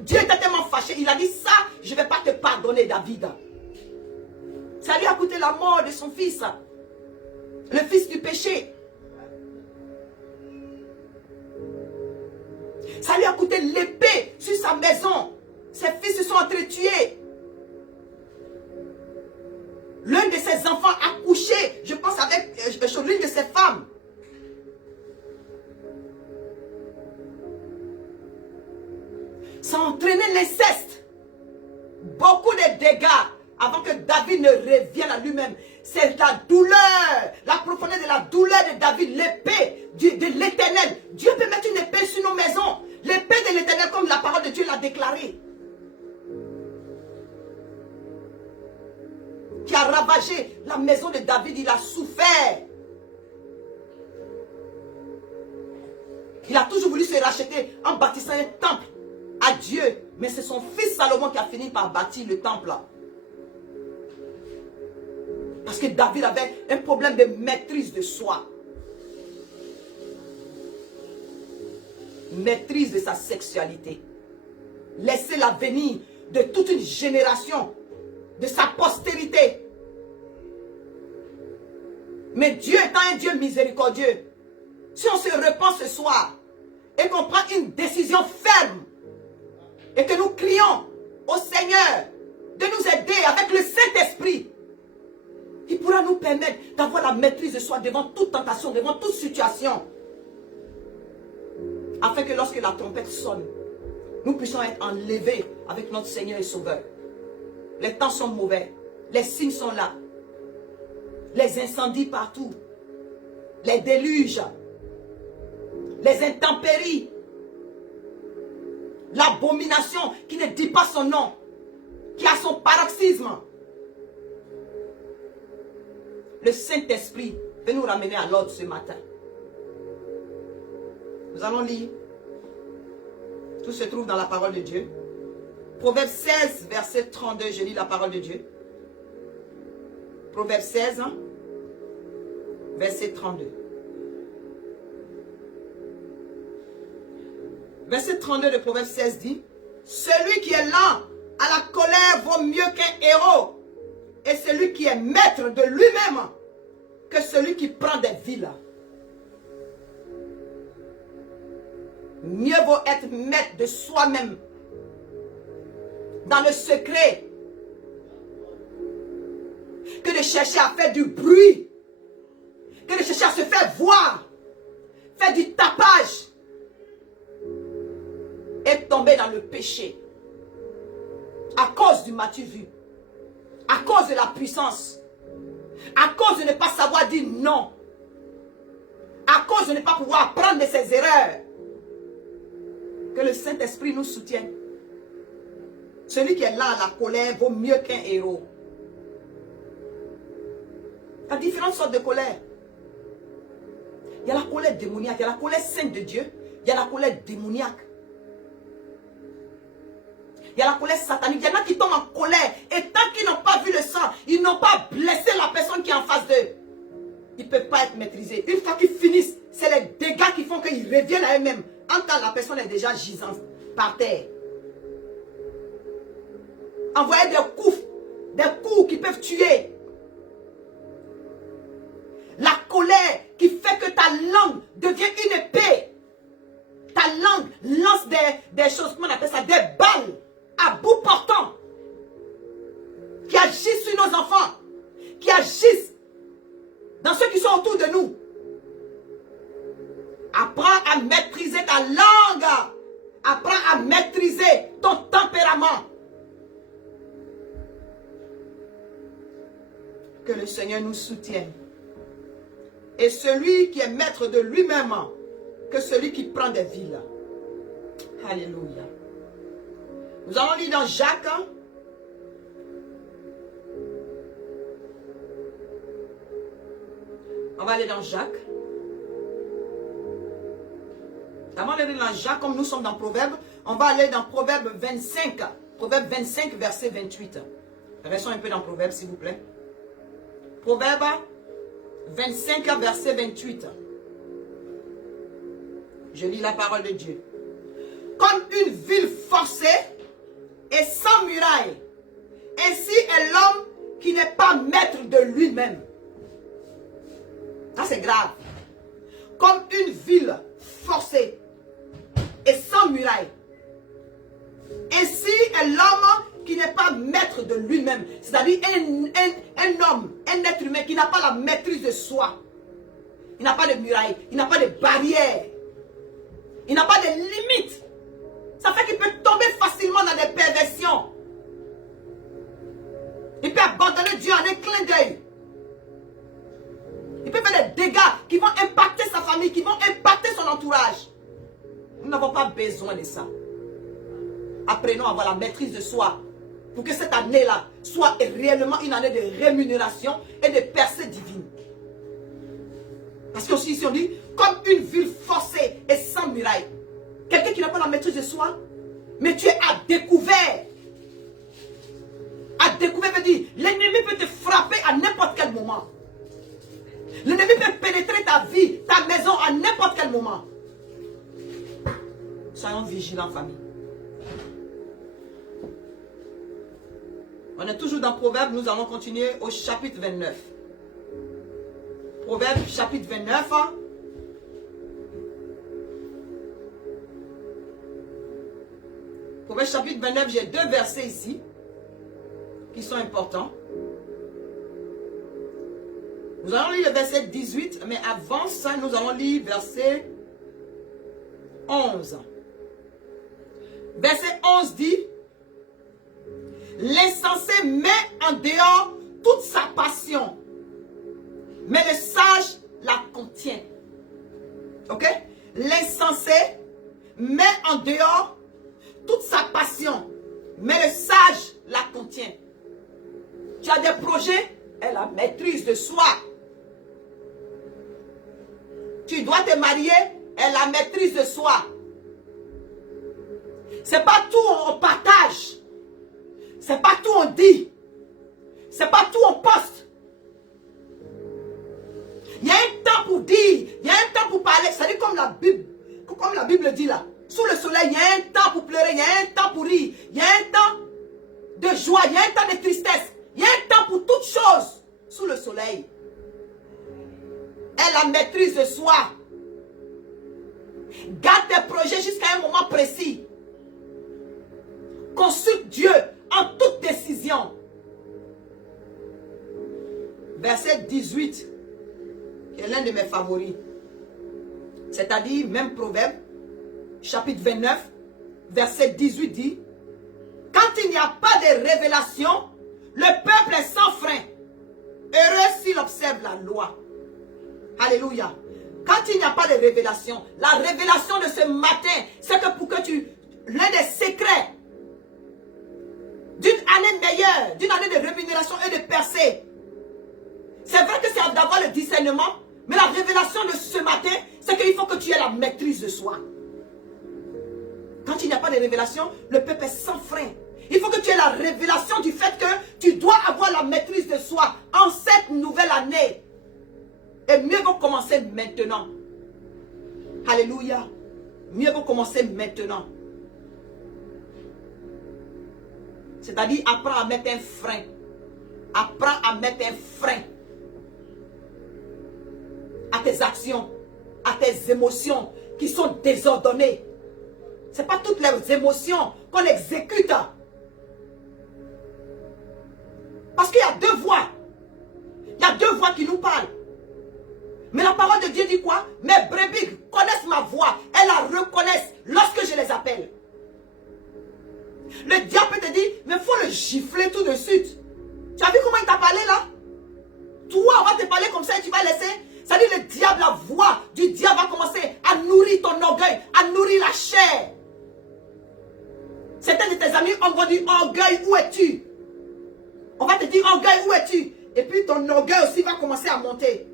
Dieu était tellement fâché. Il a dit ça, je ne vais pas te pardonner, David. Ça lui a coûté la mort de son fils. Le fils du péché. Ça lui a coûté l'épée sur sa maison. Ses fils se sont entretués. L'un de ses enfants a couché, je pense, avec l'une de ses femmes. Ça a entraîné l'inceste. Beaucoup de dégâts avant que David ne revienne à lui-même. C'est la douleur, la profondeur de la douleur de David, l'épée de l'Éternel. Dieu peut mettre une épée sur nos maisons. L'épée de l'Éternel, comme la parole de Dieu l'a déclaré. Qui a ravagé la maison de David, il a souffert. Il a toujours voulu se racheter en bâtissant un temple à Dieu. Mais c'est son fils Salomon qui a fini par bâtir le temple. Parce que David avait un problème de maîtrise de soi. Maîtrise de sa sexualité. Laisser l'avenir de toute une génération, de sa postérité. Mais Dieu étant un Dieu miséricordieux, si on se repent ce soir et qu'on prend une décision ferme et que nous crions au Seigneur de nous aider avec le Saint-Esprit, il pourra nous permettre d'avoir la maîtrise de soi devant toute tentation, devant toute situation. Afin que lorsque la trompette sonne, nous puissions être enlevés avec notre Seigneur et Sauveur. Les temps sont mauvais. Les signes sont là. Les incendies partout. Les déluges. Les intempéries. L'abomination qui ne dit pas son nom. Qui a son paroxysme. Le Saint-Esprit peut nous ramener à l'ordre ce matin. Nous allons lire. Tout se trouve dans la parole de Dieu. Proverbe 16, verset 32. Je lis la parole de Dieu. Proverbe 16, verset 32. Verset 32 de Proverbe 16 dit: celui qui est lent à la colère vaut mieux qu'un héros. Et celui qui est maître de lui-même que celui qui prend des villes. Mieux vaut être maître de soi-même dans le secret que de chercher à faire du bruit, que de chercher à se faire voir, faire du tapage et tomber dans le péché à cause du m'as-tu vu, à cause de la puissance, à cause de ne pas savoir dire non, à cause de ne pas pouvoir apprendre de ses erreurs. Que le Saint-Esprit nous soutienne. Celui qui est là à la colère vaut mieux qu'un héros. Il y a différentes sortes de colère. Il y a la colère démoniaque, il y a la colère sainte de Dieu, il y a la colère démoniaque. Il y a la colère satanique. Il y en a qui tombent en colère. Et tant qu'ils n'ont pas vu le sang, ils n'ont pas blessé la personne qui est en face d'eux. Ils ne peuvent pas être maîtrisés. Une fois qu'ils finissent, c'est les dégâts qui font qu'ils reviennent à eux-mêmes. En tant que la personne est déjà gisante par terre. Envoyer des coups qui peuvent tuer. La colère qui fait que ta langue devient une épée. Ta langue lance des choses, comment on appelle ça, des balles à bout portant. Qui agissent sur nos enfants. Qui agissent dans ceux qui sont autour de nous. Apprends à maîtriser ta langue. Apprends à maîtriser ton tempérament. Que le Seigneur nous soutienne. Et celui qui est maître de lui-même, que celui qui prend des villes. Alléluia. Nous allons lire dans Jacques. On va aller dans Jacques. Avant d'aller dans Jacques, comme nous sommes dans Proverbe, on va aller dans Proverbe 25. Proverbe 25, verset 28. Restons un peu dans Proverbe, s'il vous plaît. Proverbe 25, verset 28. Je lis la parole de Dieu. Comme une ville forcée et sans muraille, ainsi est l'homme qui n'est pas maître de lui-même. Ça c'est grave. Comme une ville forcée et sans muraille, ainsi est l'homme qui n'est pas maître de lui-même. C'est-à-dire un homme, un être humain qui n'a pas la maîtrise de soi. Il n'a pas de muraille, il n'a pas de barrière. Il n'a pas de limite. Ça fait qu'il peut tomber facilement dans des perversions. Il peut abandonner Dieu en un clin d'œil. Il peut faire des dégâts qui vont impacter sa famille, qui vont impacter son entourage. Nous n'avons pas besoin de ça. Apprenons à avoir la maîtrise de soi. Pour que cette année-là soit réellement une année de rémunération et de percée divine. Parce que ici on dit, comme une ville forcée et sans muraille. Quelqu'un qui n'a pas la maîtrise de soi, mais tu es à découvert. À découvert veut dire, l'ennemi peut te frapper à n'importe quel moment. L'ennemi peut pénétrer ta vie, ta maison à n'importe quel moment. Soyons vigilants, famille. On est toujours dans Proverbe, nous allons continuer au chapitre 29. Proverbe chapitre 29. Proverbe chapitre 29, j'ai deux versets ici qui sont importants. Nous allons lire le verset 18, mais avant ça, nous allons lire verset 11. Verset 11 dit: l'insensé met en dehors toute sa passion, mais le sage la contient. Ok? L'insensé met en dehors toute sa passion, mais le sage la contient. Tu as des projets, elle a maîtrise de soi. Tu dois te marier, elle a maîtrise de soi. C'est pas tout on partage. C'est pas tout on dit. C'est pas tout on poste. Il y a un temps pour dire, il y a un temps pour parler. C'est comme la Bible dit là. Sous le soleil, il y a un temps pour pleurer, il y a un temps pour rire, il y a un temps de joie, il y a un temps de tristesse, il y a un temps pour toutes choses sous le soleil. Elle a maîtrise de soi. Garde tes projets jusqu'à un moment précis. Consulte Dieu en toute décision. Verset 18, qui est l'un de mes favoris. C'est-à-dire, même Proverbe, chapitre 29, verset 18 dit: quand il n'y a pas de révélation, le peuple est sans frein. Heureux s'il observe la loi. Alléluia. Quand il n'y a pas de révélation, la révélation de ce matin, c'est que pour que tu... L'un des secrets d'une année meilleure, d'une année de rémunération et de percée. C'est vrai que c'est d'avoir le discernement, mais la révélation de ce matin, c'est qu'il faut que tu aies la maîtrise de soi. Quand il n'y a pas de révélation, le peuple est sans frein. Il faut que tu aies la révélation du fait que tu dois avoir la maîtrise de soi en cette nouvelle année. Et mieux vaut commencer maintenant. Alléluia. Mieux vaut commencer maintenant. C'est-à-dire, apprends à mettre un frein. Apprends à mettre un frein à tes actions, à tes émotions qui sont désordonnées. Ce n'est pas toutes les émotions qu'on exécute. Parce qu'il y a deux voix. Il y a deux voix qui nous parlent. Mais la parole de Dieu dit quoi? Mes brebis connaissent ma voix. Elles la reconnaissent lorsque je les appelle. Le diable peut te dire, mais il faut le gifler tout de suite. Tu as vu comment il t'a parlé là? Toi, on va te parler comme ça et tu vas laisser. Ça dit le diable, la voix du diable va commencer à nourrir ton orgueil, à nourrir la chair. Certains de tes amis vont dire, orgueil, où es-tu? On va te dire, orgueil, où es-tu? Et puis ton orgueil aussi va commencer à monter.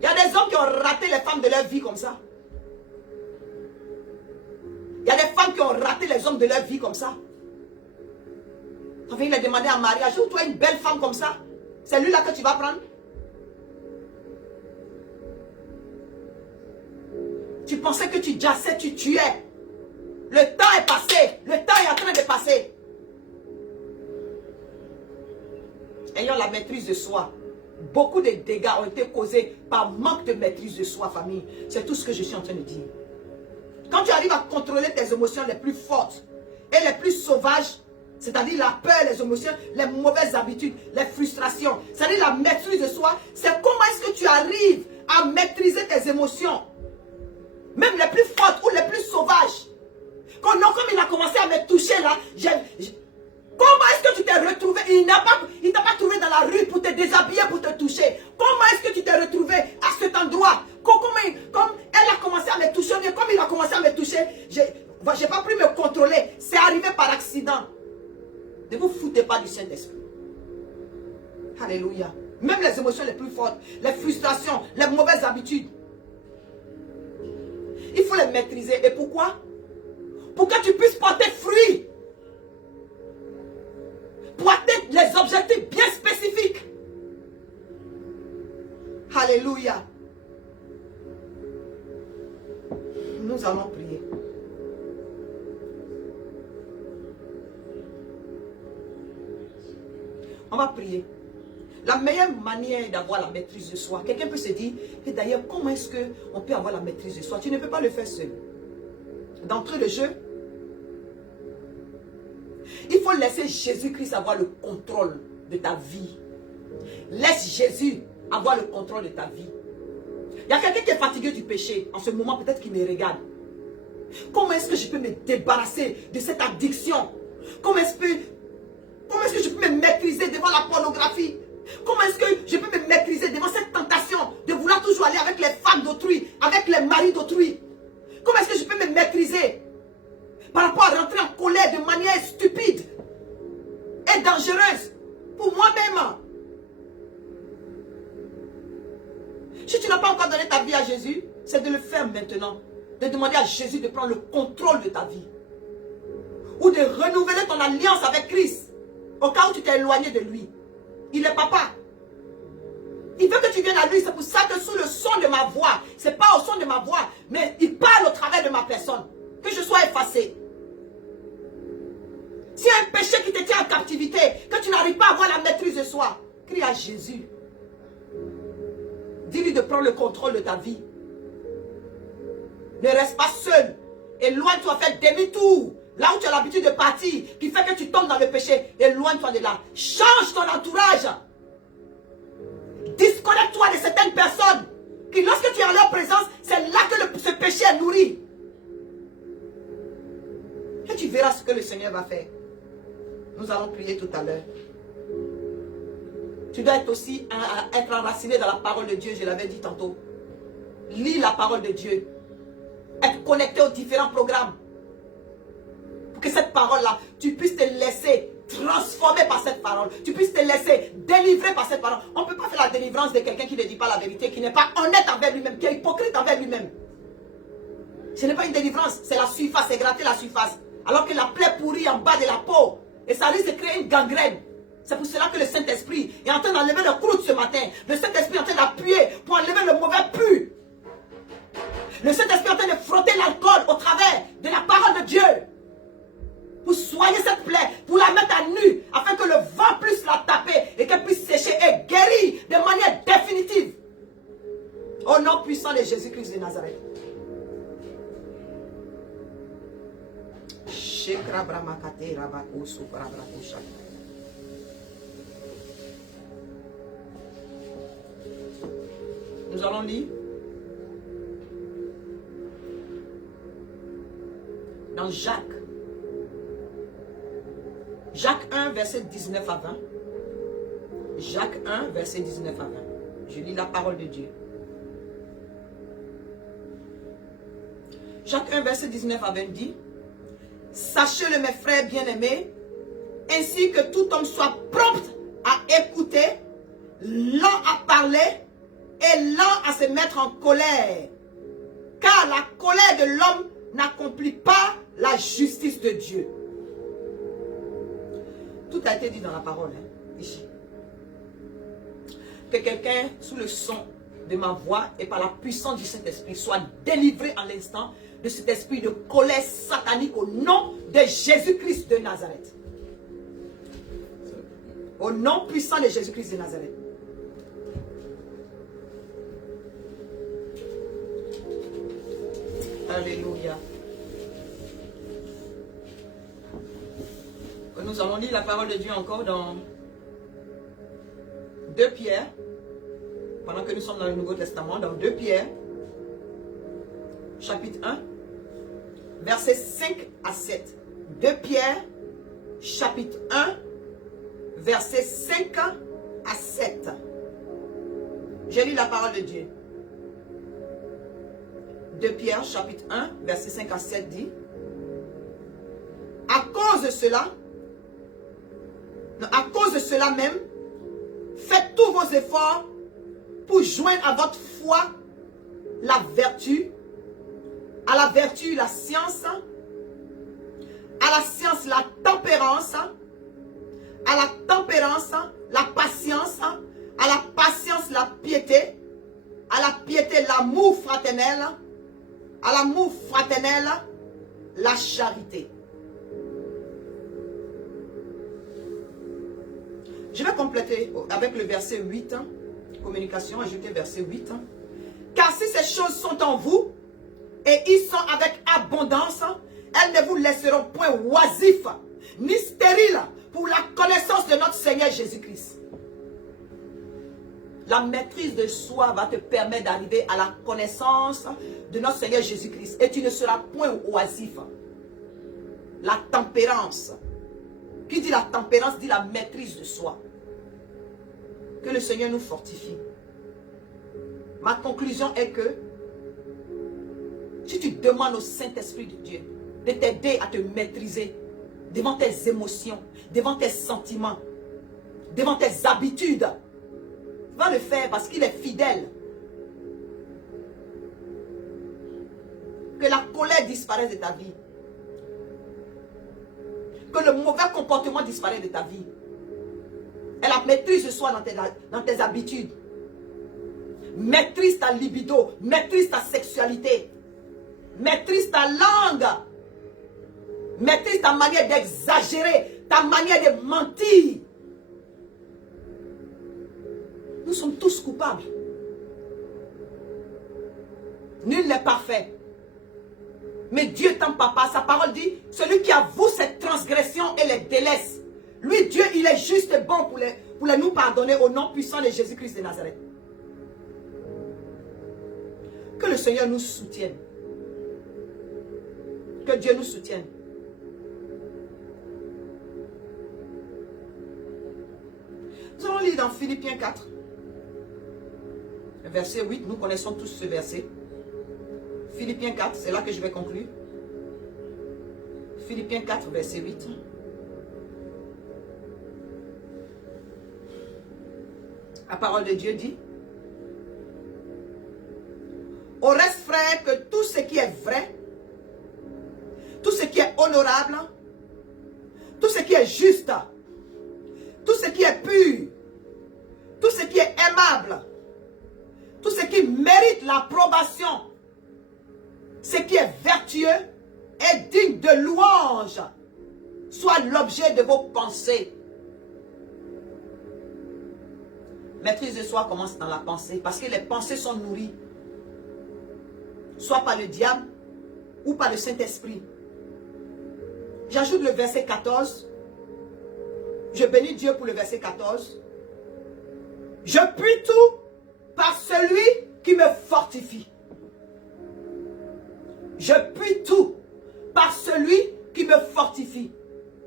Il y a des hommes qui ont raté les femmes de leur vie comme ça. Il y a des femmes qui ont raté les hommes de leur vie comme ça. On vient les demander en mariage. Ou toi une belle femme comme ça, c'est lui là que tu vas prendre. Tu pensais que tu jassais, tu tuais. Le temps est passé. Le temps est en train de passer. Ayons la maîtrise de soi. Beaucoup de dégâts ont été causés par manque de maîtrise de soi, famille. C'est tout ce que je suis en train de dire. Quand tu arrives à contrôler tes émotions les plus fortes et les plus sauvages, c'est-à-dire la peur, les émotions, les mauvaises habitudes, les frustrations, c'est-à-dire la maîtrise de soi, c'est comment est-ce que tu arrives à maîtriser tes émotions, même les plus fortes ou les plus sauvages. Comme il a commencé à me toucher là, comment est-ce que tu t'es retrouvé? Il ne t'a pas trouvé dans la rue pour te déshabiller, pour te toucher. Comment est-ce que tu t'es retrouvé à cet endroit? Comme elle a commencé à me toucher, comme il a commencé à me toucher, je n'ai pas pu me contrôler. C'est arrivé par accident. Ne vous foutez pas du Saint-Esprit. Alléluia. Même les émotions les plus fortes, les frustrations, les mauvaises habitudes. Il faut les maîtriser. Et pourquoi? Pour que tu puisses porter fruit. Pour atteindre les objectifs bien spécifiques. Alléluia. Nous allons prier. On va prier. La meilleure manière d'avoir la maîtrise de soi, quelqu'un peut se dire, et d'ailleurs, comment est-ce qu'on peut avoir la maîtrise de soi? Tu ne peux pas le faire seul. D'entrée de jeu, il faut laisser Jésus-Christ avoir le contrôle de ta vie. Laisse Jésus avoir le contrôle de ta vie. Il y a quelqu'un qui est fatigué du péché. En ce moment, peut-être qu'il me regarde. Comment est-ce que je peux me débarrasser de cette addiction? Comment est-ce que je peux me maîtriser devant la pornographie? Comment est-ce que je peux me maîtriser devant cette tentation de vouloir toujours aller avec les femmes d'autrui, avec les maris d'autrui? Comment est-ce que je peux me maîtriser par rapport à rentrer en colère de manière stupide et dangereuse pour moi-même? Si tu n'as pas encore donné ta vie à Jésus, c'est de le faire maintenant. De demander à Jésus de prendre le contrôle de ta vie. Ou de renouveler ton alliance avec Christ. Au cas où tu t'es éloigné de lui. Il est papa. Il veut que tu viennes à lui. C'est pour ça que sous le son de ma voix, ce n'est pas au son de ma voix, mais il parle au travers de ma personne. Que je sois effacé. S'il y a un péché qui te tient en captivité, que tu n'arrives pas à avoir la maîtrise de soi, crie à Jésus. Dis-lui de prendre le contrôle de ta vie. Ne reste pas seul. Éloigne-toi, fais demi-tour. Là où tu as l'habitude de partir, qui fait que tu tombes dans le péché, éloigne-toi de là. Change ton entourage. Disconnecte-toi de certaines personnes qui, lorsque tu es en leur présence, c'est là que ce péché est nourri. Et tu verras ce que le Seigneur va faire. Nous allons prier tout à l'heure. Tu dois être aussi être enraciné dans la parole de Dieu, je l'avais dit tantôt. Lis la parole de Dieu. Être connecté aux différents programmes. Pour que cette parole-là, tu puisses te laisser transformer par cette parole. Tu puisses te laisser délivrer par cette parole. On ne peut pas faire la délivrance de quelqu'un qui ne dit pas la vérité, qui n'est pas honnête envers lui-même, qui est hypocrite envers lui-même. Ce n'est pas une délivrance, c'est la surface, c'est gratter la surface. Alors que la plaie pourrie en bas de la peau. Et ça risque de créer une gangrène. C'est pour cela que le Saint-Esprit est en train d'enlever le croûte ce matin. Le Saint-Esprit est en train d'appuyer pour enlever le mauvais pu. Le Saint-Esprit est en train de frotter l'alcool au travers de la parole de Dieu. Pour soigner cette plaie, pour la mettre à nu, afin que le vent puisse la taper et qu'elle puisse sécher et guérir de manière définitive. Au nom puissant de Jésus-Christ de Nazareth. Nous allons lire dans Jacques 1, verset 19 à 20. Jacques 1, verset 19 à 20. Je lis la parole de Dieu. Jacques 1, verset 19 à 20 dit: Sachez-le, mes frères bien-aimés, ainsi que tout homme soit prompt à écouter, lent à parler et lent à se mettre en colère. Car la colère de l'homme n'accomplit pas la justice de Dieu. Tout a été dit dans la parole, ici. Que quelqu'un, sous le son de ma voix et par la puissance du Saint-Esprit, soit délivré en l'instant de cet esprit de colère satanique au nom de Jésus-Christ de Nazareth. Au nom puissant de Jésus-Christ de Nazareth. Alléluia. Nous allons lire la parole de Dieu encore dans 2 Pierre. Pendant que nous sommes dans le Nouveau Testament, dans 2 Pierre, chapitre 1, versets 5 à 7. 2 Pierre, chapitre 1, versets 5 à 7. Je lis la parole de Dieu. 2 Pierre, chapitre 1, verset 5 à 7 dit: à cause de cela même, faites tous vos efforts pour joindre à votre foi la vertu, à la vertu la science, à la science la tempérance, à la tempérance la patience, à la patience la piété, à la piété l'amour fraternel, à l'amour fraternel la charité. Je vais compléter avec le verset 8, communication, ajouter verset 8. Car si ces choses sont en vous, et ils sont avec abondance, elles ne vous laisseront point oisifs, ni stériles, pour la connaissance de notre Seigneur Jésus-Christ. La maîtrise de soi va te permettre d'arriver à la connaissance de notre Seigneur Jésus-Christ. Et tu ne seras point oisif. La tempérance. Qui dit la tempérance dit la maîtrise de soi. Que le Seigneur nous fortifie. Ma conclusion est que si tu demandes au Saint-Esprit de Dieu de t'aider à te maîtriser devant tes émotions, devant tes sentiments, devant tes habitudes, tu vas le faire parce qu'il est fidèle. Que la colère disparaisse de ta vie. Que le mauvais comportement disparaisse de ta vie. Et la maîtrise de soi dans tes habitudes. Maîtrise ta libido. Maîtrise ta sexualité. Maîtrise ta langue. Maîtrise ta manière d'exagérer. Ta manière de mentir. Nous sommes tous coupables. Nul n'est parfait. Mais Dieu t'en papa, sa parole dit, celui qui avoue cette transgression et les délaisse, lui Dieu il est juste et bon pour les nous pardonner au nom puissant de Jésus-Christ de Nazareth. Que le Seigneur nous soutienne. Que Dieu nous soutienne. Nous allons lire dans Philippiens 4, verset 8, nous connaissons tous ce verset. Philippiens 4, c'est là que je vais conclure. Philippiens 4, verset 8. La parole de Dieu dit: au reste, frère, que tout ce qui est vrai, tout ce qui est honorable, tout ce qui est juste, tout ce qui est pur, tout ce qui est aimable, tout ce qui mérite l'approbation, ce qui est vertueux et digne de louange, soit l'objet de vos pensées. Maîtrise de soi commence dans la pensée, parce que les pensées sont nourries, soit par le diable ou par le Saint-Esprit. J'ajoute le verset 14. Je bénis Dieu pour le verset 14. Je puis tout par celui qui me fortifie. Je puis tout par celui qui me fortifie.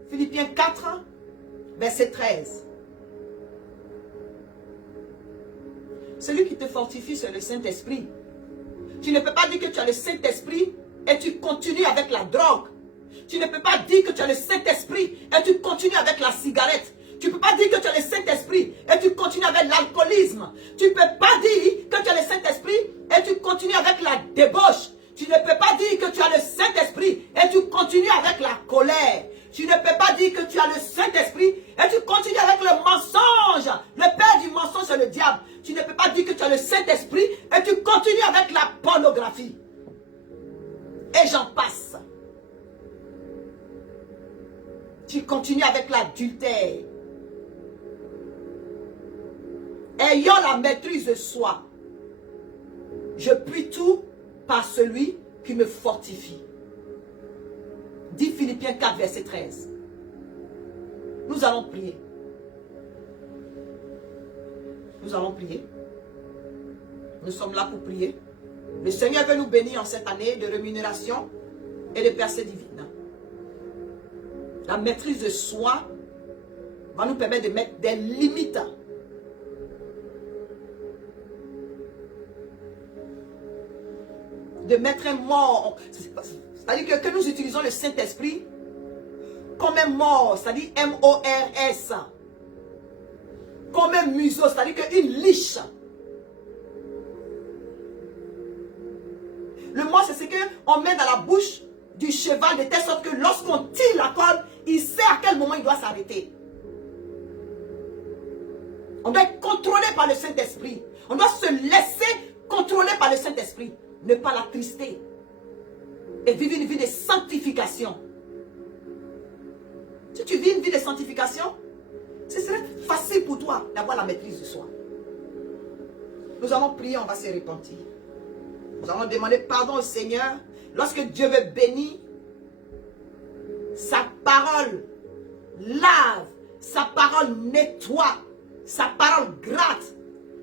Philippiens 4, verset 13. Celui qui te fortifie, c'est le Saint-Esprit. Tu ne peux pas dire que tu as le Saint-Esprit et tu continues avec la drogue. Tu ne peux pas dire que tu as le Saint-Esprit et tu continues avec la cigarette. Tu ne peux pas dire que tu as le Saint-Esprit et tu continues avec l'alcoolisme. Tu ne peux pas dire que tu as le Saint-Esprit et tu continues avec la débauche. Tu ne peux pas dire que tu as le Saint-Esprit et tu continues avec la colère. Tu ne peux pas dire que tu as le Saint-Esprit et tu continues avec le mensonge. Le père du mensonge, c'est le diable. Tu ne peux pas dire que tu as le Saint-Esprit et tu continues avec la pornographie. Et j'en passe. Tu continues avec l'adultère. Ayant la maîtrise de soi, je puis tout par celui qui me fortifie. Dit Philippiens 4, verset 13. Nous allons prier. Nous allons prier. Nous sommes là pour prier. Le Seigneur veut nous bénir en cette année de rémunération et de percée divine. La maîtrise de soi va nous permettre de mettre des limites. De mettre un mort. C'est-à-dire que nous utilisons le Saint-Esprit comme un mort, c'est-à-dire M-O-R-S. Comme un museau, c'est-à-dire qu'une liche. Le mort, c'est ce qu'on met dans la bouche du cheval de telle sorte que lorsqu'on tire la corde, il sait à quel moment il doit s'arrêter. On doit être contrôlé par le Saint-Esprit. On doit se laisser contrôler par le Saint-Esprit. Ne pas l'attrister. Et vivre une vie de sanctification. Si tu vis une vie de sanctification, ce serait facile pour toi d'avoir la maîtrise de soi. Nous allons prier, on va se repentir. Nous allons demander pardon au Seigneur. Lorsque Dieu veut bénir, sa parole lave, sa parole nettoie, sa parole gratte,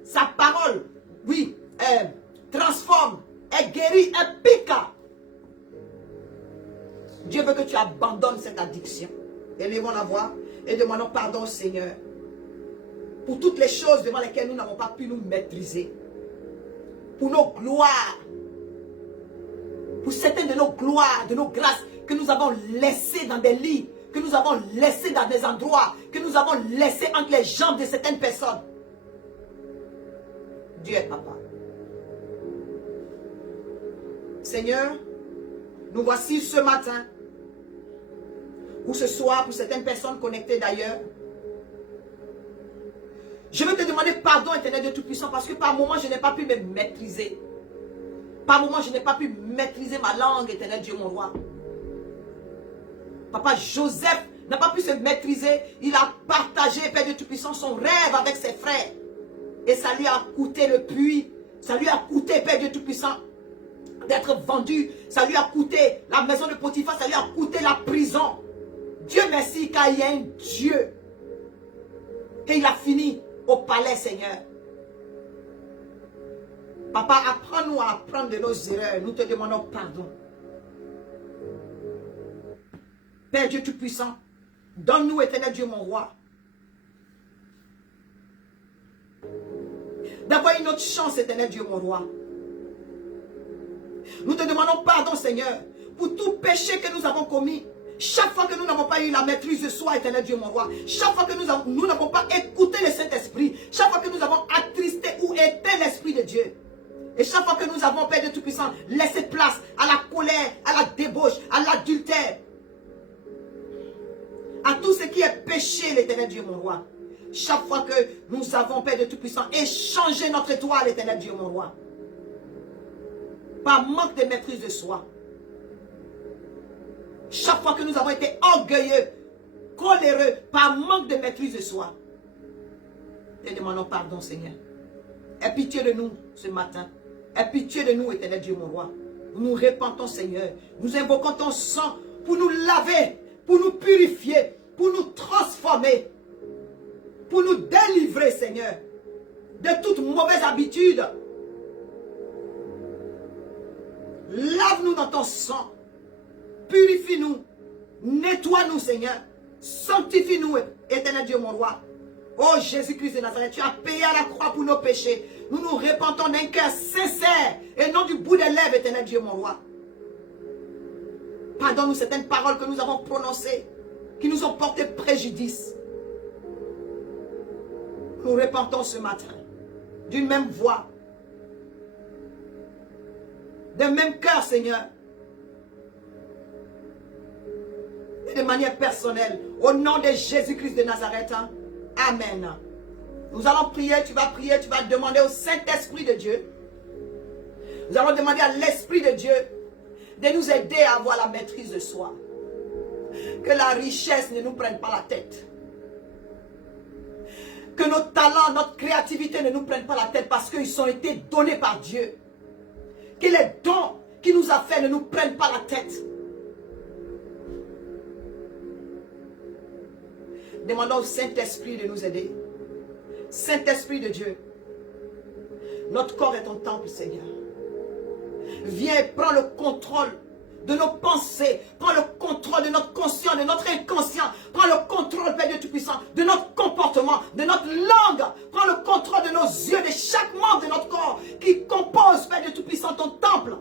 sa parole, oui, transforme, elle guérit, elle pique. Dieu veut que tu abandonnes cette addiction. Élevons la voix et demandons pardon au Seigneur pour toutes les choses devant lesquelles nous n'avons pas pu nous maîtriser. Pour nos gloires, pour certaines de nos gloires, de nos grâces que nous avons laissées dans des lits, que nous avons laissées dans des endroits, que nous avons laissées entre les jambes de certaines personnes. Dieu est papa. Seigneur, nous voici ce matin, ou ce soir, pour certaines personnes connectées d'ailleurs. Je veux te demander pardon, Éternel Dieu Tout-Puissant, parce que par moments, je n'ai pas pu me maîtriser. Par moments, je n'ai pas pu maîtriser ma langue, Éternel Dieu, mon roi. Papa Joseph n'a pas pu se maîtriser. Il a partagé, Père Dieu Tout-Puissant, son rêve avec ses frères. Et ça lui a coûté le puits. Ça lui a coûté, Père Dieu Tout-Puissant, d'être vendu. Ça lui a coûté la maison de Potiphar. Ça lui a coûté la prison. Dieu merci, car il y a un Dieu. Et il a fini au palais, Seigneur. Papa, apprends-nous à apprendre de nos erreurs. Nous te demandons pardon. Père Dieu Tout-Puissant, donne-nous, Éternel Dieu, mon roi, d'avoir une autre chance, Éternel Dieu, mon roi. Nous te demandons pardon, Seigneur, pour tout péché que nous avons commis. Chaque fois que nous n'avons pas eu la maîtrise de soi, éternel Dieu, mon roi. Chaque fois que nous n'avons pas écouté le Saint-Esprit. Chaque fois que nous avons attristé ou éteint l'Esprit de Dieu. Et chaque fois que nous avons, Père de Tout-Puissant, laissé place à la colère, à la débauche, à l'adultère, à tout ce qui est péché, l'éternel Dieu, mon roi. Chaque fois que nous avons, Père de Tout-Puissant, échangé notre étoile, l'éternel Dieu, mon roi. Par manque de maîtrise de soi. Chaque fois que nous avons été orgueilleux, coléreux, par manque de maîtrise de soi. Te demandons pardon, Seigneur. Aie pitié de nous ce matin. Aie pitié de nous, éternel Dieu, mon roi. Nous nous repentons, Seigneur. Nous invoquons ton sang pour nous laver, pour nous purifier, pour nous transformer, pour nous délivrer, Seigneur, de toute mauvaise habitude. Lave-nous dans ton sang. Purifie-nous. Nettoie-nous, Seigneur. Sanctifie-nous, éternel Dieu, mon roi. Oh Jésus-Christ de Nazareth, tu as payé à la croix pour nos péchés. Nous nous répentons d'un cœur sincère et non du bout des lèvres, éternel Dieu, mon roi. Pardonne-nous certaines paroles que nous avons prononcées, qui nous ont porté préjudice. Nous répentons ce matin d'une même voix, d'un même cœur, Seigneur, et de manière personnelle, au nom de Jésus-Christ de Nazareth. Amen. Nous allons prier, tu vas demander au Saint-Esprit de Dieu. Nous allons demander à l'Esprit de Dieu de nous aider à avoir la maîtrise de soi. Que la richesse ne nous prenne pas la tête. Que nos talents, notre créativité ne nous prennent pas la tête parce qu'ils ont été donnés par Dieu. Que les dons qu'il nous a fait ne nous prennent pas la tête. Demandons au Saint-Esprit de nous aider. Saint-Esprit de Dieu, notre corps est ton temple, Seigneur. Viens et prends le contrôle de nos pensées. Prends le contrôle de notre conscient, de notre inconscient. Prends le contrôle, Père Dieu Tout-Puissant, de notre comportement, de notre langue. Prends le contrôle de nos yeux, de chaque membre de notre corps qui compose, Père Dieu Tout-Puissant, ton temple.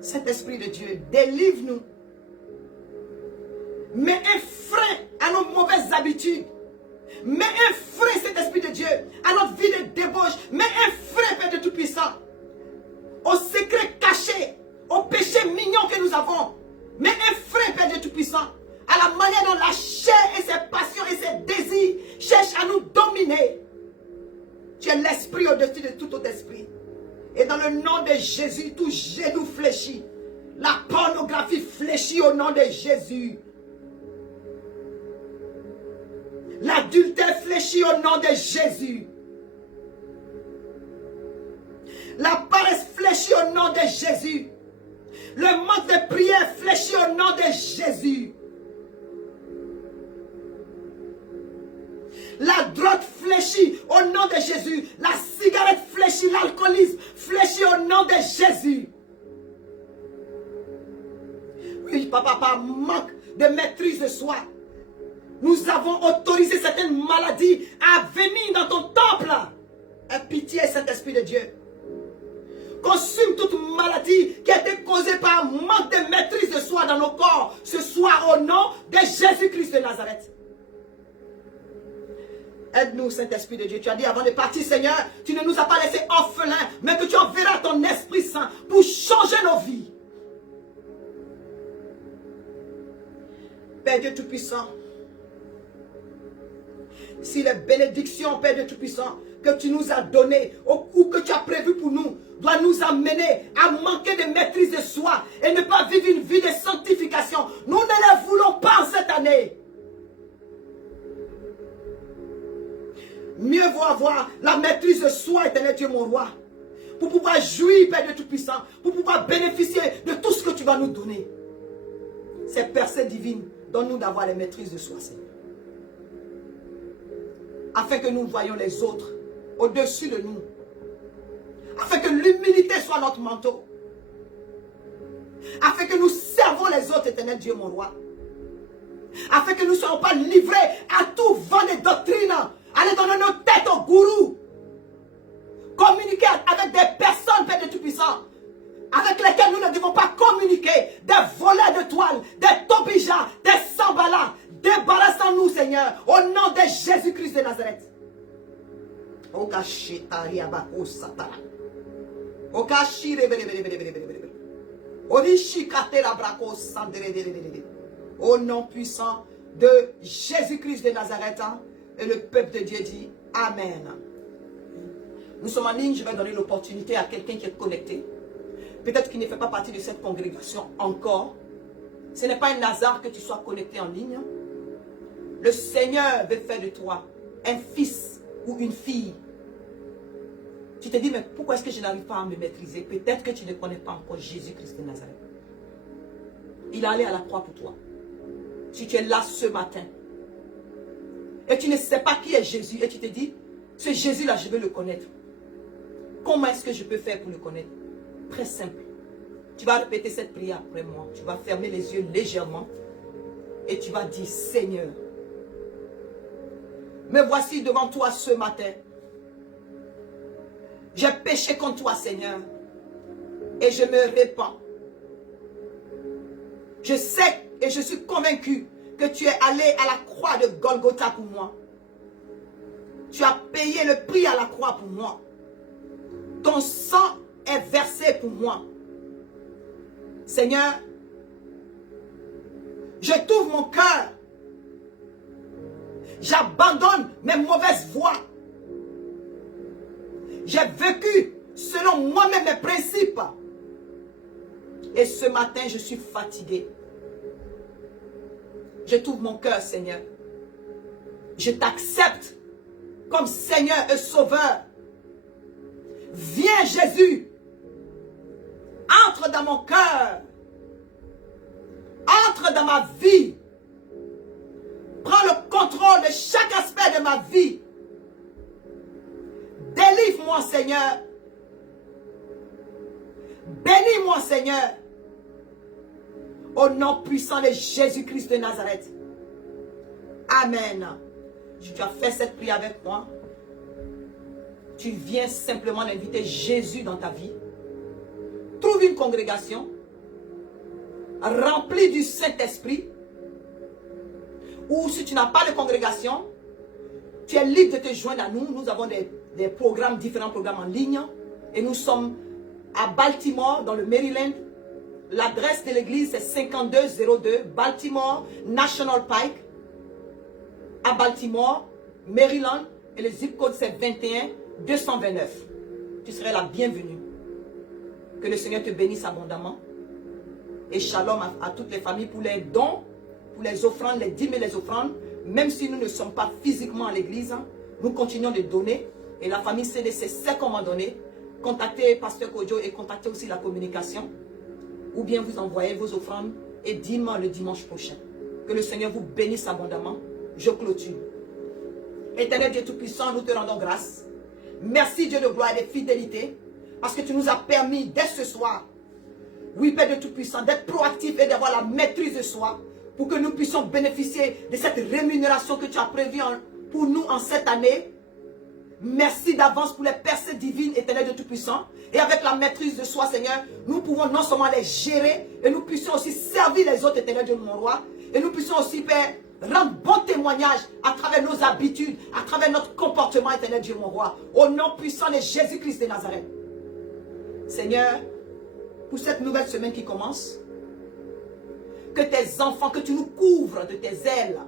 Saint-Esprit de Dieu, délivre-nous. Mets un frein à nos mauvaises habitudes. Mets un frein, cet Esprit de Dieu, à notre vie de débauche. Mets un frein, Père de Tout-Puissant, aux secrets cachés, aux péchés mignons que nous avons. Mets un frein, Père de Tout-Puissant, à la manière dont la chair et ses passions et ses désirs cherchent à nous dominer. Tu es l'esprit au-dessus de tout autre esprit. Et dans le nom de Jésus, tout genou fléchit. La pornographie fléchit au nom de Jésus. L'adultère fléchit au nom de Jésus. La paresse fléchit au nom de Jésus. Le manque de prière fléchit au nom de Jésus. La drogue fléchit au nom de Jésus. La cigarette fléchit, l'alcoolisme fléchit au nom de Jésus. Oui, papa, par manque de maîtrise de soi, nous avons autorisé certaines maladies à venir dans ton temple. Aie pitié, Saint-Esprit de Dieu. Consume toute maladie qui a été causée par un manque de maîtrise de soi dans nos corps. Ce soir, au nom de Jésus-Christ de Nazareth. Aide-nous, Saint-Esprit de Dieu. Tu as dit avant de partir, Seigneur, tu ne nous as pas laissés orphelins, mais que tu enverras ton Esprit Saint pour changer nos vies. Père Dieu Tout-Puissant, si les bénédictions, Père Dieu Tout-Puissant, que tu nous as données ou que tu as prévues pour nous, doit nous amener à manquer de maîtrise de soi et ne pas vivre une vie de sanctification. Nous ne les voulons pas cette année. Mieux vaut avoir la maîtrise de soi, éternel Dieu mon roi, pour pouvoir jouir, Père Dieu Tout-Puissant, pour pouvoir bénéficier de tout ce que tu vas nous donner. Ces percées divines, donne-nous d'avoir la maîtrise de soi, Seigneur. Afin que nous voyions les autres au-dessus de nous. Afin que l'humilité soit notre manteau. Afin que nous servons les autres, éternel Dieu mon roi. Afin que nous ne soyons pas livrés à tout vent de doctrine. Aller donner nos têtes au gourou. Communiquer avec des personnes, Père de Tout-Puissant, avec trafiqués, des voleurs de toile, des tobijas, des sambalas. Débarrassons-nous, Seigneur, au nom de Jésus-Christ de Nazareth. Au nom puissant de Jésus-Christ de Nazareth, et le peuple de Dieu dit Amen. Nous sommes en ligne, je vais donner l'opportunité à quelqu'un qui est connecté. Peut-être qu'il ne fait pas partie de cette congrégation encore. Ce n'est pas un hasard que tu sois connecté en ligne. Le Seigneur veut faire de toi un fils ou une fille. Tu te dis, mais pourquoi est-ce que je n'arrive pas à me maîtriser? Peut-être que tu ne connais pas encore Jésus-Christ de Nazareth. Il est allé à la croix pour toi. Si tu es là ce matin, et tu ne sais pas qui est Jésus, et tu te dis, ce Jésus-là, je veux le connaître. Comment est-ce que je peux faire pour le connaître? Très simple. Tu vas répéter cette prière après moi. Tu vas fermer les yeux légèrement, et tu vas dire, Seigneur, me voici devant toi ce matin. J'ai péché contre toi, Seigneur, et je me répands. Je sais et je suis convaincu que tu es allé à la croix de Golgotha pour moi. Tu as payé le prix à la croix pour moi. Ton sang est versé pour moi. Seigneur, je t'ouvre mon cœur. J'abandonne mes mauvaises voies. J'ai vécu selon moi-même mes principes. Et ce matin, je suis fatigué. Je t'ouvre mon cœur, Seigneur. Je t'accepte comme Seigneur et Sauveur. Viens, Jésus. Entre dans mon cœur. Entre dans ma vie. Prends le contrôle de chaque aspect de ma vie. Délivre-moi, Seigneur. Bénis-moi, Seigneur. Au nom puissant de Jésus-Christ de Nazareth. Amen. Tu as fait cette prière avec moi. Tu viens simplement d'inviter Jésus dans ta vie. Trouve une congrégation remplie du Saint-Esprit. Ou si tu n'as pas de congrégation, tu es libre de te joindre à nous. Nous avons des programmes, différents programmes en ligne. Et nous sommes à Baltimore, dans le Maryland. L'adresse de l'église c'est 5202 Baltimore National Pike. À Baltimore, Maryland. Et le zip code c'est 21229. Tu serais la bienvenue. Que le Seigneur te bénisse abondamment. Et shalom à toutes les familles pour les dons, pour les offrandes, les dîmes et les offrandes. Même si nous ne sommes pas physiquement à l'église, nous continuons de donner. Et la famille CDC sait comment donner. Contactez Pasteur Kojo et contactez aussi la communication. Ou bien vous envoyez vos offrandes et dîmes le dimanche prochain. Que le Seigneur vous bénisse abondamment. Je clôture. Éternel Dieu Tout-Puissant, nous te rendons grâce. Merci Dieu de gloire et de fidélité. Parce que tu nous as permis dès ce soir, oui Père de Tout-Puissant, d'être proactif et d'avoir la maîtrise de soi. Pour que nous puissions bénéficier de cette rémunération que tu as prévue pour nous en cette année. Merci d'avance pour les percées divines, Éternel de Tout-Puissant. Et avec la maîtrise de soi, Seigneur, nous pouvons non seulement les gérer, et nous puissions aussi servir les autres, Éternel de mon roi. Et nous puissions aussi, Père, rendre bon témoignage à travers nos habitudes, à travers notre comportement, Éternel Dieu mon roi. Au nom puissant de Jésus-Christ de Nazareth. Seigneur, pour cette nouvelle semaine qui commence, que tes enfants, que tu nous couvres de tes ailes.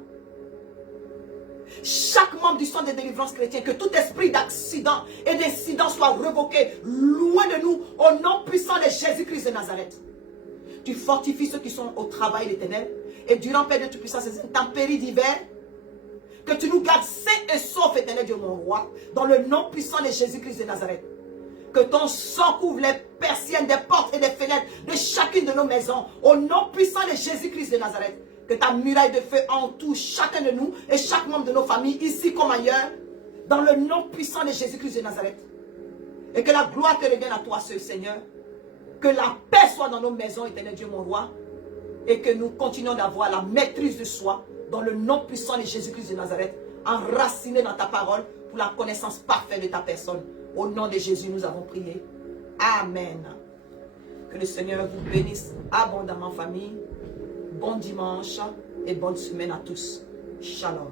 Chaque membre du centre de délivrance chrétien, que tout esprit d'accident et d'incident soit revoqué loin de nous au nom puissant de Jésus-Christ de Nazareth. Tu fortifies ceux qui sont au travail, l'Éternel, et durant Père de Tout-Puissant, ces intempéries d'hiver, que tu nous gardes sains et saufs, Éternel Dieu mon roi, dans le nom puissant de Jésus-Christ de Nazareth. Que ton sang couvre les persiennes des portes et des fenêtres de chacune de nos maisons, au nom puissant de Jésus-Christ de Nazareth. Que ta muraille de feu entoure chacun de nous et chaque membre de nos familles, ici comme ailleurs, dans le nom puissant de Jésus-Christ de Nazareth. Et que la gloire te revienne à toi, ce Seigneur. Que la paix soit dans nos maisons, Éternel Dieu mon roi. Et que nous continuons d'avoir la maîtrise de soi, dans le nom puissant de Jésus-Christ de Nazareth, enraciné dans ta parole, pour la connaissance parfaite de ta personne. Au nom de Jésus, nous avons prié. Amen. Que le Seigneur vous bénisse abondamment, famille. Bon dimanche et bonne semaine à tous. Shalom.